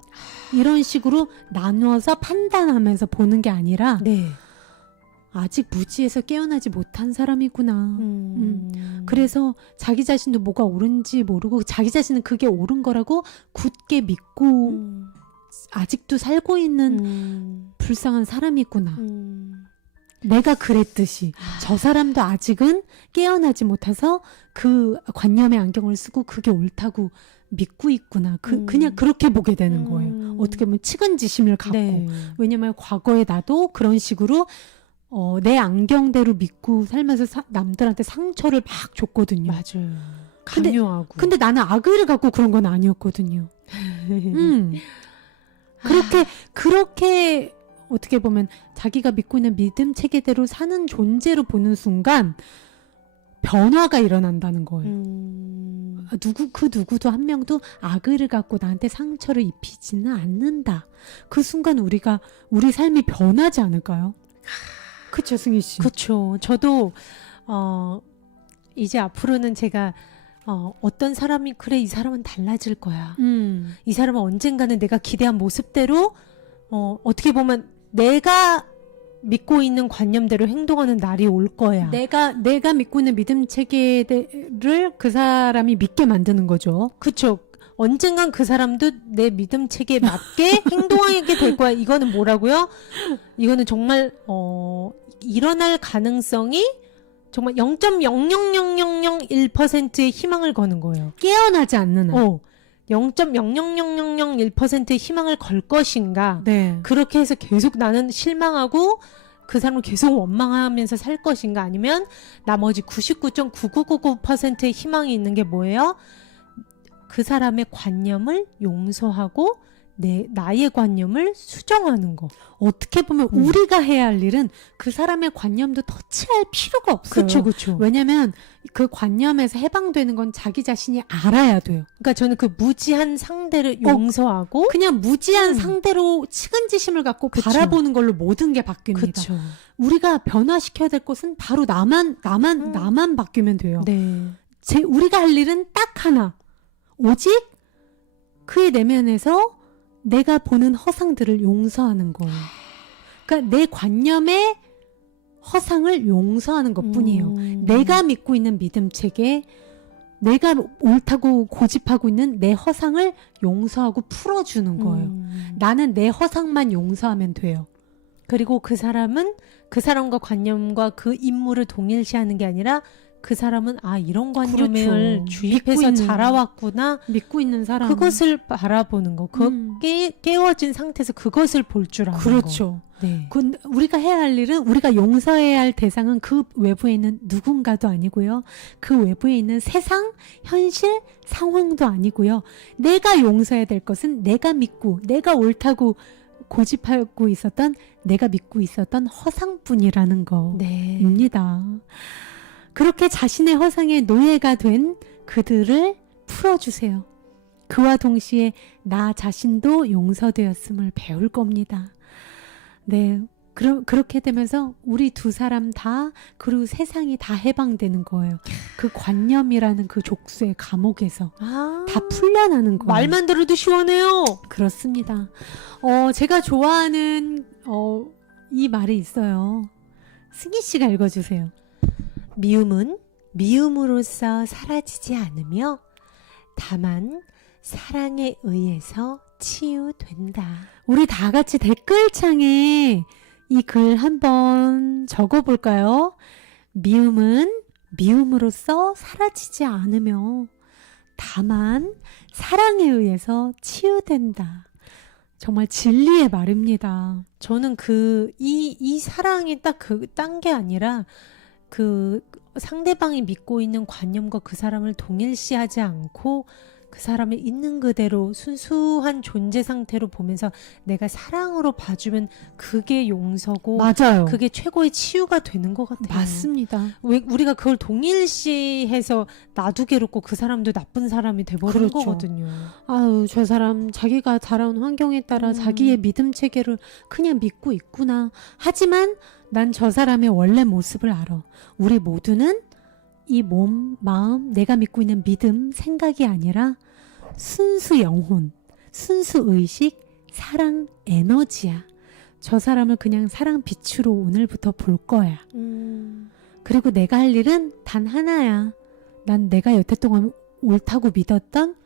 이런 식으로 나누어서 판단하면서 보는 게 아니라 아직 무지에서 깨어나지 못한 사람이구나. 그래서 자기 자신도 뭐가 옳은지 모르고 자기 자신은 그게 옳은 거라고 굳게 믿고 아직도 살고 있는 불쌍한 사람이구나. 내가 그랬듯이 저 사람도 아직은 깨어나지 못해서 그 관념의 안경을 쓰고 그게 옳다고 믿고 있구나. 그냥 그렇게 보게 되는 거예요. 어떻게 보면 측은지심을 갖고. 왜냐면 과거에 나도 그런 식으로 내 안경대로 믿고 살면서 남들한테 상처를 막 줬거든요. 맞아요. 강요하고. 근데 나는 악의를 갖고 그런 건 아니었거든요. 그렇게 어떻게 보면 자기가 믿고 있는 믿음 체계대로 사는 존재로 보는 순간 변화가 일어난다는 거예요. 그 누구도 한 명도 악의를 갖고 나한테 상처를 입히지는 않는다. 그 순간 우리 삶이 변하지 않을까요? 그쵸, 승희 씨. 그렇죠. 저도 이제 앞으로는 제가 어떤 사람이 그래 이 사람은 달라질 거야. 이 사람은 언젠가는 내가 기대한 모습대로 어떻게 보면 내가 믿고 있는 관념대로 행동하는 날이 올 거야. 내가 믿고 있는 믿음 체계를 그 사람이 믿게 만드는 거죠. 그쵸. 언젠간 그 사람도 내 믿음 체계에 맞게 행동하게 될 거야. 이거는 뭐라고요? 이거는 정말 일어날 가능성이 정말 0.00001%의 희망을 거는 거예요. 깨어나지 않는 한. 0.00001%의 희망을 걸 것인가? 네. 그렇게 해서 계속 나는 실망하고 그 사람을 계속 원망하면서 살 것인가? 아니면 나머지 99.9999%의 희망이 있는 게 뭐예요? 그 사람의 관념을 용서하고 나의 관념을 수정하는 거. 어떻게 보면 우리가 해야 할 일은 그 사람의 관념도 터치할 필요가 없어요. 그렇죠. 왜냐면 그 관념에서 해방되는 건 자기 자신이 알아야 돼요. 그러니까 저는 그 무지한 상대를 용서하고 그냥 무지한 상대로 측은지심을 갖고 그쵸. 바라보는 걸로 모든 게 바뀝니다. 그렇죠. 우리가 변화시켜야 될 것은 바로 나만 바뀌면 돼요. 네. 우리가 할 일은 딱 하나. 오직 그의 내면에서 내가 보는 허상들을 용서하는 거예요. 그러니까 내 관념의 허상을 용서하는 것뿐이에요. 내가 믿고 있는 믿음 체계, 내가 옳다고 고집하고 있는 내 허상을 용서하고 풀어주는 거예요. 나는 내 허상만 용서하면 돼요. 그리고 그 사람은 그 사람과 관념과 그 인물을 동일시하는 게 아니라 그 사람은 이런 관념을 그렇죠. 주입해서 자라왔구나. 믿고 있는 사람. 그것을 바라보는 거. 깨워진 상태에서 그것을 볼 줄 아는 거. 그렇죠. 네. 우리가 해야 할 일은 우리가 용서해야 할 대상은 그 외부에 있는 누군가도 아니고요. 그 외부에 있는 세상, 현실, 상황도 아니고요. 내가 용서해야 될 것은 내가 믿고 내가 옳다고 고집하고 있었던 내가 믿고 있었던 허상뿐이라는 거입니다. 네. 그렇게 자신의 허상의 노예가 된 그들을 풀어주세요. 그와 동시에 나 자신도 용서되었음을 배울 겁니다. 네, 그렇게 되면서 우리 두 사람 다 그리고 세상이 다 해방되는 거예요. 그 관념이라는 그 족쇄의 감옥에서 다 풀려나는 거예요. 말만 들어도 시원해요. 그렇습니다. 제가 좋아하는 이 말이 있어요. 승희 씨가 읽어주세요. 미움은 미움으로써 사라지지 않으며 다만 사랑에 의해서 치유된다. 우리 다 같이 댓글창에 이 글 한번 적어볼까요? 미움은 미움으로써 사라지지 않으며 다만 사랑에 의해서 치유된다. 정말 진리의 말입니다. 저는 이 사랑이 딴 게 아니라 그 상대방이 믿고 있는 관념과 그 사람을 동일시하지 않고 그 사람을 있는 그대로 순수한 존재 상태로 보면서 내가 사랑으로 봐주면 그게 용서고 맞아요. 그게 최고의 치유가 되는 것 같아요. 맞습니다. 왜 우리가 그걸 동일시해서 나도 괴롭고 그 사람도 나쁜 사람이 돼버린 그렇죠. 거거든요. 아유, 저 사람 자기가 자라온 환경에 따라 자기의 믿음 체계를 그냥 믿고 있구나. 하지만 난 저 사람의 원래 모습을 알아. 우리 모두는 이 몸, 마음, 내가 믿고 있는 믿음, 생각이 아니라 순수 영혼, 순수 의식, 사랑 에너지야. 저 사람을 그냥 사랑 빛으로 오늘부터 볼 거야. 그리고 내가 할 일은 단 하나야. 난 내가 여태 동안 옳다고 믿었던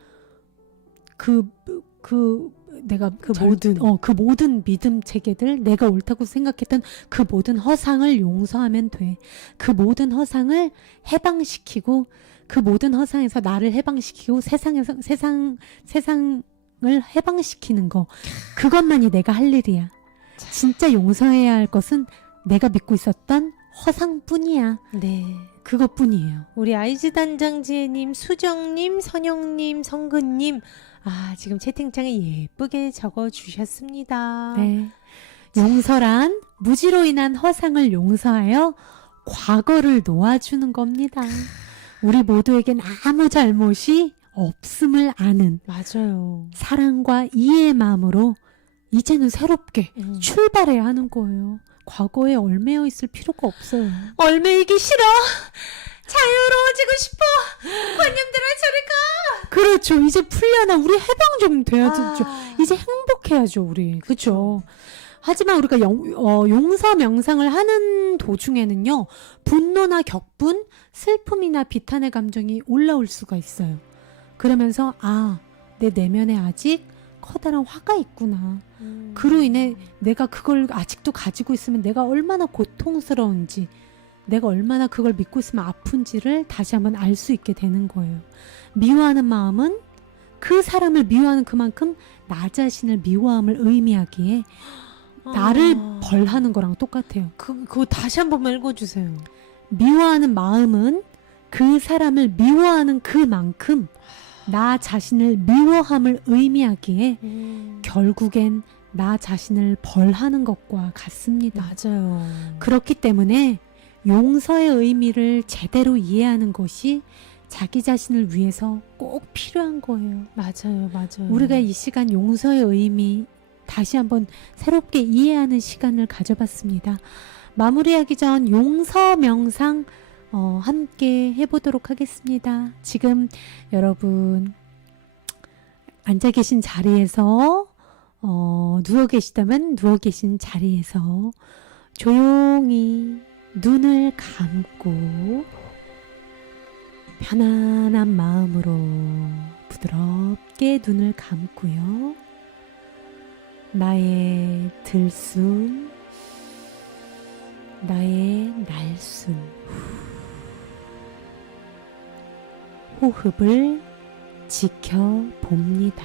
내가 그 모든 믿음 체계들, 내가 옳다고 생각했던 그 모든 허상을 용서하면 돼. 그 모든 허상을 해방시키고, 그 모든 허상에서 나를 해방시키고, 세상을 해방시키는 거. 그것만이 내가 할 일이야. 진짜 용서해야 할 것은 내가 믿고 있었던 허상뿐이야. 네. 그것뿐이에요. 우리 아이즈 단장지혜님, 수정님, 선영님, 성근님, 지금 채팅창에 예쁘게 적어주셨습니다. 네. 용서란 무지로 인한 허상을 용서하여 과거를 놓아주는 겁니다. 우리 모두에겐 아무 잘못이 없음을 아는 맞아요. 사랑과 이해의 마음으로 이제는 새롭게 출발해야 하는 거예요. 과거에 얽매여 있을 필요가 없어요. 얼매이기 싫어. 자유로워지고 싶어. 관념들아 저리 가. 그렇죠. 이제 풀려나 우리 해방 좀 돼야죠. 아. 이제 행복해야죠, 우리. 그렇죠. 하지만 우리가 용서 명상을 하는 도중에는요, 분노나 격분, 슬픔이나 비탄의 감정이 올라올 수가 있어요. 그러면서 내 내면에 아직 커다란 화가 있구나. 그로 인해 내가 그걸 아직도 가지고 있으면 내가 얼마나 고통스러운지, 내가 얼마나 그걸 믿고 있으면 아픈지를 다시 한번 알 수 있게 되는 거예요. 미워하는 마음은 그 사람을 미워하는 그만큼 나 자신을 미워함을 의미하기에 나를 벌하는 거랑 똑같아요. 그거 다시 한 번만 읽어주세요. 미워하는 마음은 그 사람을 미워하는 그만큼 나 자신을 미워함을 의미하기에 결국엔 나 자신을 벌하는 것과 같습니다. 맞아요. 그렇기 때문에 용서의 의미를 제대로 이해하는 것이 자기 자신을 위해서 꼭 필요한 거예요. 맞아요. 우리가 이 시간 용서의 의미 다시 한번 새롭게 이해하는 시간을 가져봤습니다. 마무리하기 전 용서 명상 함께 해보도록 하겠습니다. 지금 여러분 앉아 계신 자리에서 누워 계시다면 누워 계신 자리에서 조용히 눈을 감고 편안한 마음으로 부드럽게 눈을 감고요. 나의 들숨, 나의 날숨, 호흡을 지켜봅니다.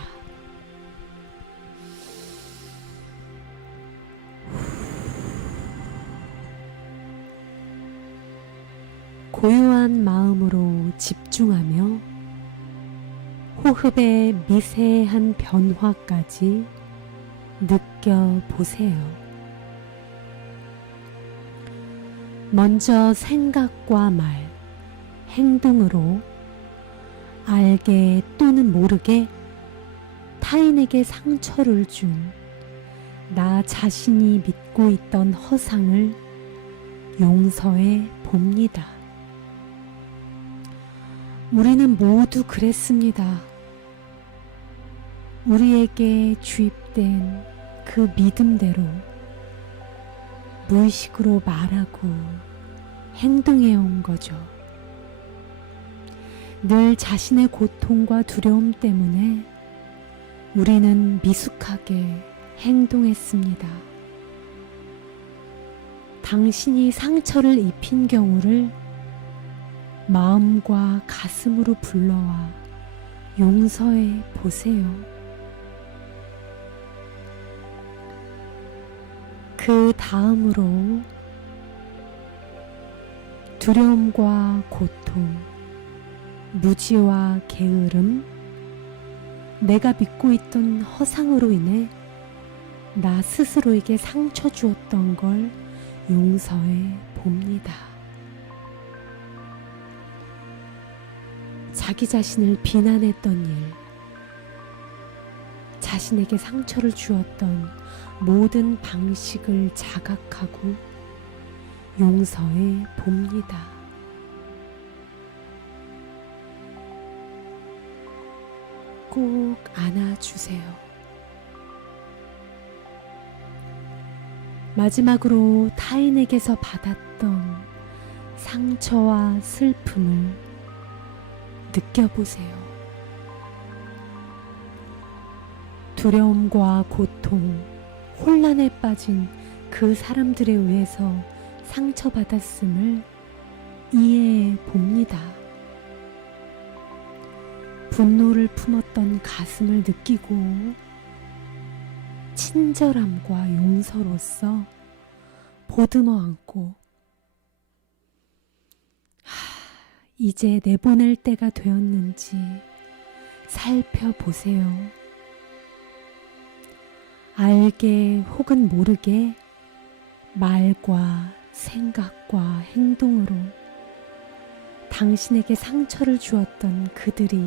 고요한 마음으로 집중하며 호흡의 미세한 변화까지 느껴보세요. 먼저 생각과 말, 행동으로 알게 또는 모르게 타인에게 상처를 준 나 자신이 믿고 있던 허상을 용서해 봅니다. 우리는 모두 그랬습니다. 우리에게 주입된 그 믿음대로 무의식으로 말하고 행동해온 거죠. 늘 자신의 고통과 두려움 때문에 우리는 미숙하게 행동했습니다. 당신이 상처를 입힌 경우를 마음과 가슴으로 불러와 용서해 보세요. 그 다음으로 두려움과 고통, 무지와 게으름, 내가 믿고 있던 허상으로 인해 나 스스로에게 상처 주었던 걸 용서해 봅니다. 자기 자신을 비난했던 일, 자신에게 상처를 주었던 모든 방식을 자각하고 용서해 봅니다. 꼭 안아주세요. 마지막으로 타인에게서 받았던 상처와 슬픔을 느껴보세요. 두려움과 고통, 혼란에 빠진 그 사람들에 의해서 상처받았음을 이해해 봅니다. 분노를 품었던 가슴을 느끼고 친절함과 용서로서 보듬어 안고 이제 내보낼 때가 되었는지 살펴보세요. 알게 혹은 모르게 말과 생각과 행동으로 당신에게 상처를 주었던 그들이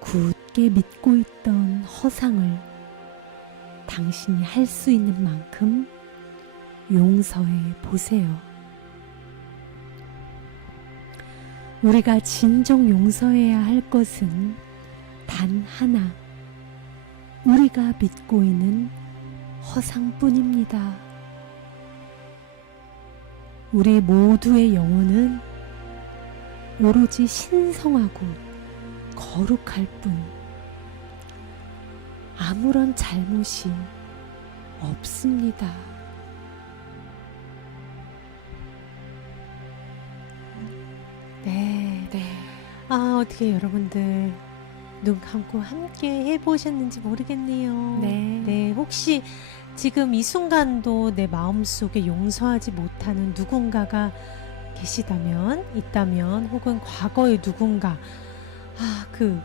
굳게 믿고 있던 허상을 당신이 할 수 있는 만큼 용서해 보세요. 우리가 진정 용서해야 할 것은 단 하나, 우리가 믿고 있는 허상뿐입니다. 우리 모두의 영혼은 오로지 신성하고 거룩할 뿐 아무런 잘못이 없습니다. 네. 아, 어떻게 여러분들 눈 감고 함께 해보셨는지 모르겠네요. 네. 혹시 지금 이 순간도 내 마음속에 용서하지 못하는 누군가가 있다면, 혹은 과거의 누군가, 그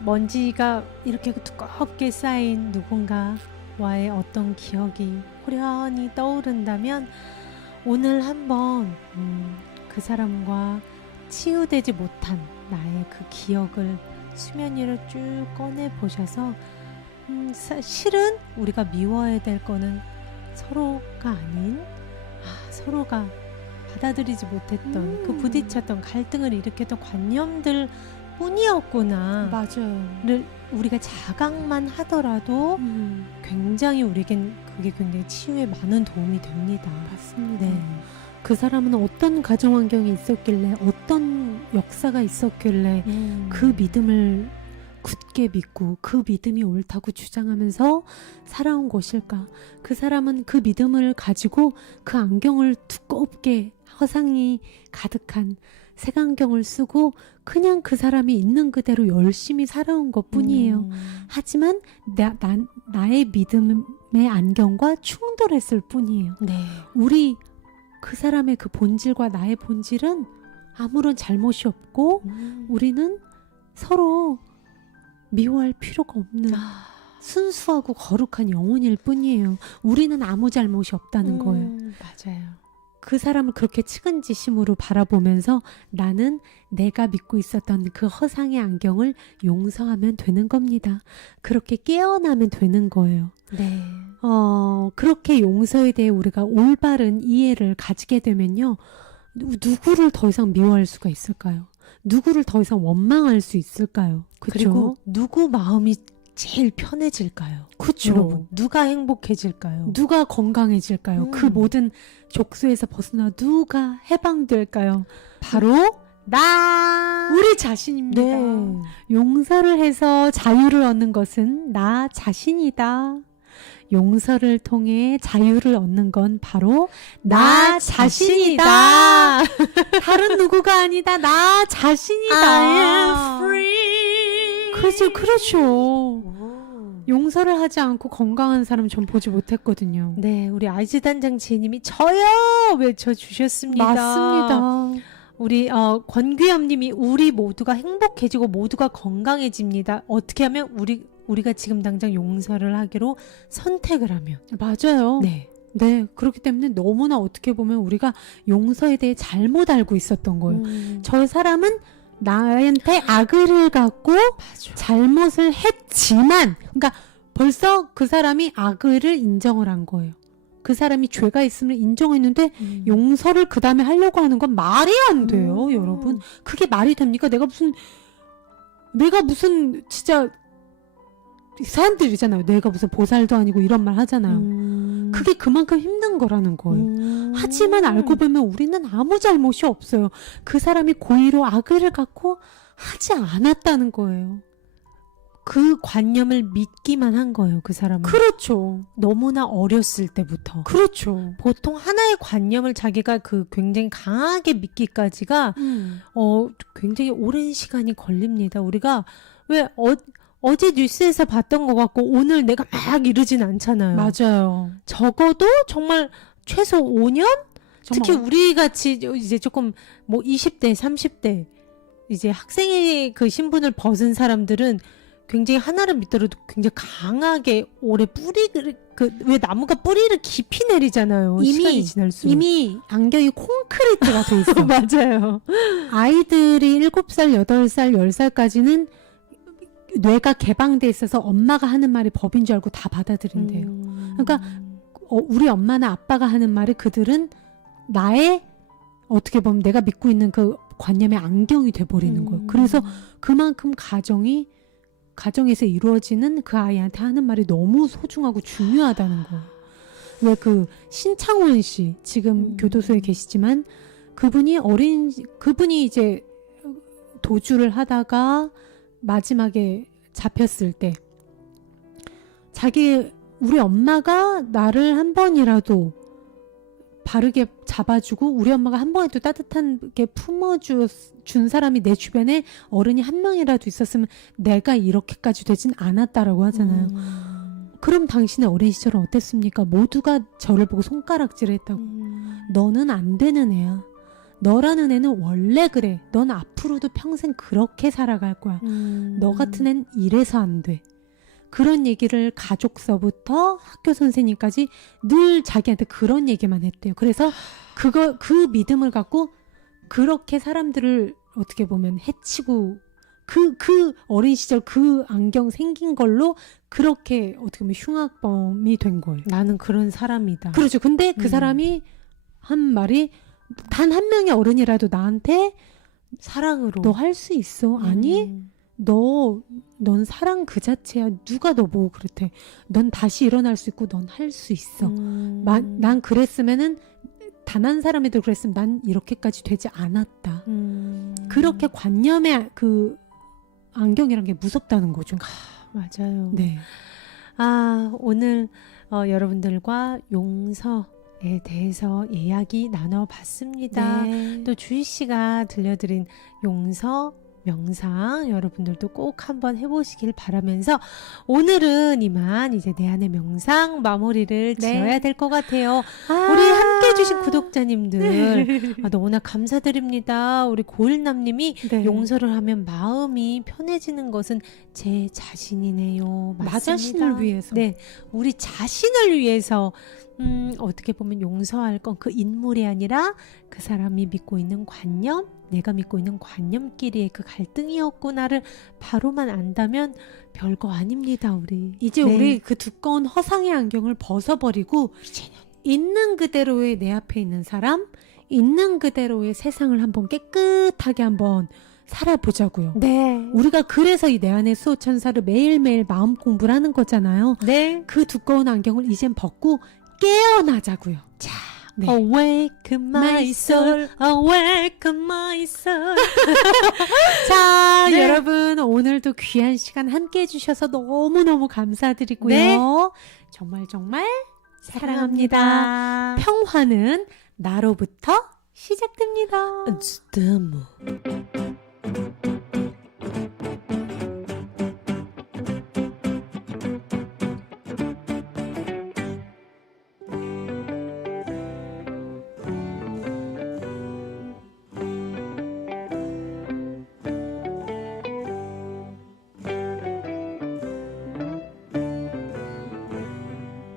먼지가 이렇게 두껍게 쌓인 누군가와의 어떤 기억이 호련히 떠오른다면, 오늘 한번 그 사람과 치유되지 못한 나의 그 기억을 수면 위로 쭉 꺼내 보셔서, 실은 우리가 미워해야 될 거는 서로가 아닌, 서로가 받아들이지 못했던 그 부딪혔던 갈등을 일으켰던 관념들 뿐이었구나 맞아요. 우리가 자각만 하더라도 굉장히 우리에겐 그게 굉장히 치유에 많은 도움이 됩니다. 맞습니다. 네. 그 사람은 어떤 가정 환경이 있었길래, 어떤 역사가 있었길래 그 믿음을 굳게 믿고 그 믿음이 옳다고 주장하면서 살아온 것일까? 그 사람은 그 믿음을 가지고 그 안경을 두껍게 허상이 가득한 색안경을 쓰고 그냥 그 사람이 있는 그대로 열심히 살아온 것 뿐이에요. 하지만 나의 믿음의 안경과 충돌했을 뿐이에요. 네. 우리 그 사람의 그 본질과 나의 본질은 아무런 잘못이 없고 우리는 서로 미워할 필요가 없는 순수하고 거룩한 영혼일 뿐이에요. 우리는 아무 잘못이 없다는 거예요. 맞아요. 그 사람을 그렇게 측은지심으로 바라보면서 나는 내가 믿고 있었던 그 허상의 안경을 용서하면 되는 겁니다. 그렇게 깨어나면 되는 거예요. 네. 그렇게 용서에 대해 우리가 올바른 이해를 가지게 되면요. 누구를 더 이상 미워할 수가 있을까요? 누구를 더 이상 원망할 수 있을까요? 그리고 누구 마음이 제일 편해질까요? 그쵸. 여러분, 누가 행복해질까요? 누가 건강해질까요? 그 모든 족쇄에서 벗어나 누가 해방될까요? 바로 우리 자신입니다. 네. 용서를 해서 자유를 얻는 것은 나 자신이다. 용서를 통해 자유를 얻는 건 바로 나 자신이다. 다른 누구가 아니다. 나 자신이다. I am free. 그렇죠. 용서를 하지 않고 건강한 사람 전 보지 못했거든요. 네, 우리 아이즈단장 지혜님이 저요 외쳐주셨습니다. 맞습니다. 우리 권규엽님이 우리 모두가 행복해지고 모두가 건강해집니다. 어떻게 하면 우리가 지금 당장 용서를 하기로 선택을 하면. 맞아요. 네. 네, 그렇기 때문에 너무나 어떻게 보면 우리가 용서에 대해 잘못 알고 있었던 거예요. 저 사람은 나한테 악의를 갖고 맞아. 잘못을 했지만, 그러니까 벌써 그 사람이 악의를 인정을 한 거예요. 그 사람이 죄가 있음을 인정했는데 용서를 그 다음에 하려고 하는 건 말이 안 돼요, 여러분. 그게 말이 됩니까? 내가 무슨 진짜 사람들이잖아요. 내가 무슨 보살도 아니고 이런 말 하잖아요. 그게 그만큼 힘든 거라는 거예요. 하지만 알고 보면 우리는 아무 잘못이 없어요. 그 사람이 고의로 악의를 갖고 하지 않았다는 거예요. 그 관념을 믿기만 한 거예요, 그 사람은. 그렇죠. 너무나 어렸을 때부터. 그렇죠. 보통 하나의 관념을 자기가 굉장히 강하게 믿기까지가 굉장히 오랜 시간이 걸립니다. 우리가 왜 어제 뉴스에서 봤던 것 같고 오늘 내가 막 이러진 않잖아요. 맞아요. 적어도 정말 최소 5년? 특히 우리 같이 이제 조금 20대, 30대 이제 학생의 그 신분을 벗은 사람들은 굉장히 하나를 믿더라도 굉장히 강하게 오래 뿌리를 왜 나무가 뿌리를 깊이 내리잖아요. 시간이 지날수록. 이미 안경이 콘크리트가 돼 있어. 맞아요. 아이들이 7살, 8살, 10살까지는 뇌가 개방돼 있어서 엄마가 하는 말이 법인 줄 알고 다 받아들인대요. 그러니까 우리 엄마나 아빠가 하는 말을 그들은 나의 어떻게 보면 내가 믿고 있는 그 관념의 안경이 돼버리는 거예요. 그래서 그만큼 가정에서 이루어지는 그 아이한테 하는 말이 너무 소중하고 중요하다는 거예요. 왜 그 신창원 씨 지금 교도소에 계시지만 그분이 이제 도주를 하다가 마지막에 잡혔을 때 우리 엄마가 나를 한 번이라도 바르게 잡아주고 우리 엄마가 한 번에도 따뜻하게 품어준 사람이 내 주변에 어른이 한 명이라도 있었으면 내가 이렇게까지 되진 않았다라고 하잖아요. 그럼 당신의 어린 시절은 어땠습니까? 모두가 저를 보고 손가락질을 했다고. 너는 안 되는 애야. 너라는 애는 원래 그래. 넌 앞으로도 평생 그렇게 살아갈 거야. 너 같은 애는 이래서 안 돼. 그런 얘기를 가족서부터 학교 선생님까지 늘 자기한테 그런 얘기만 했대요. 그래서 그 믿음을 갖고 그렇게 사람들을 어떻게 보면 해치고 그 어린 시절 그 안경 생긴 걸로 그렇게 어떻게 보면 흉악범이 된 거예요. 나는 그런 사람이다. 그렇죠. 근데 그 사람이 한 말이 단 한 명의 어른이라도 나한테 사랑으로 너 할 수 있어. 아니 넌 사랑 그 자체야. 누가 너 보고 그렇대. 넌 다시 일어날 수 있고 넌 할 수 있어. 난 그랬으면은 단 한 사람에도 그랬으면 난 이렇게까지 되지 않았다. 그렇게 관념의 그 안경이란 게 무섭다는 거죠. 맞아요. 네. 오늘 여러분들과 용서에 대해서 이야기 나눠봤습니다. 네. 또 주희 씨가 들려드린 용서 명상 여러분들도 꼭 한번 해보시길 바라면서 오늘은 이만 이제 내 안의 명상 마무리를 지어야 될 것 같아요. 우리 함께 해주신 구독자님들 너무나 감사드립니다. 우리 고일남님이 네. 용서를 하면 마음이 편해지는 것은 제 자신이네요. 나 맞습니다. 자신을 위해서. 네, 우리 자신을 위해서 어떻게 보면 용서할 건 그 인물이 아니라 그 사람이 믿고 있는 관념, 내가 믿고 있는 관념끼리의 그 갈등이었구나를 바로만 안다면 별거 아닙니다. 우리 이제 우리 그 두꺼운 허상의 안경을 벗어버리고 있는 그대로의 내 앞에 있는 사람, 있는 그대로의 세상을 한번 깨끗하게 한번 살아보자고요. 네, 우리가 그래서 이 내 안의 수호천사를 매일매일 마음 공부를 하는 거잖아요. 네. 그 두꺼운 안경을 이젠 벗고 깨어나자고요. 자, 네. awaken my soul, awaken my soul. 자, 네. 여러분 오늘도 귀한 시간 함께 해주셔서 너무너무 감사드리고요. 네. 정말 사랑합니다. 평화는 나로부터 시작됩니다. It's the moon.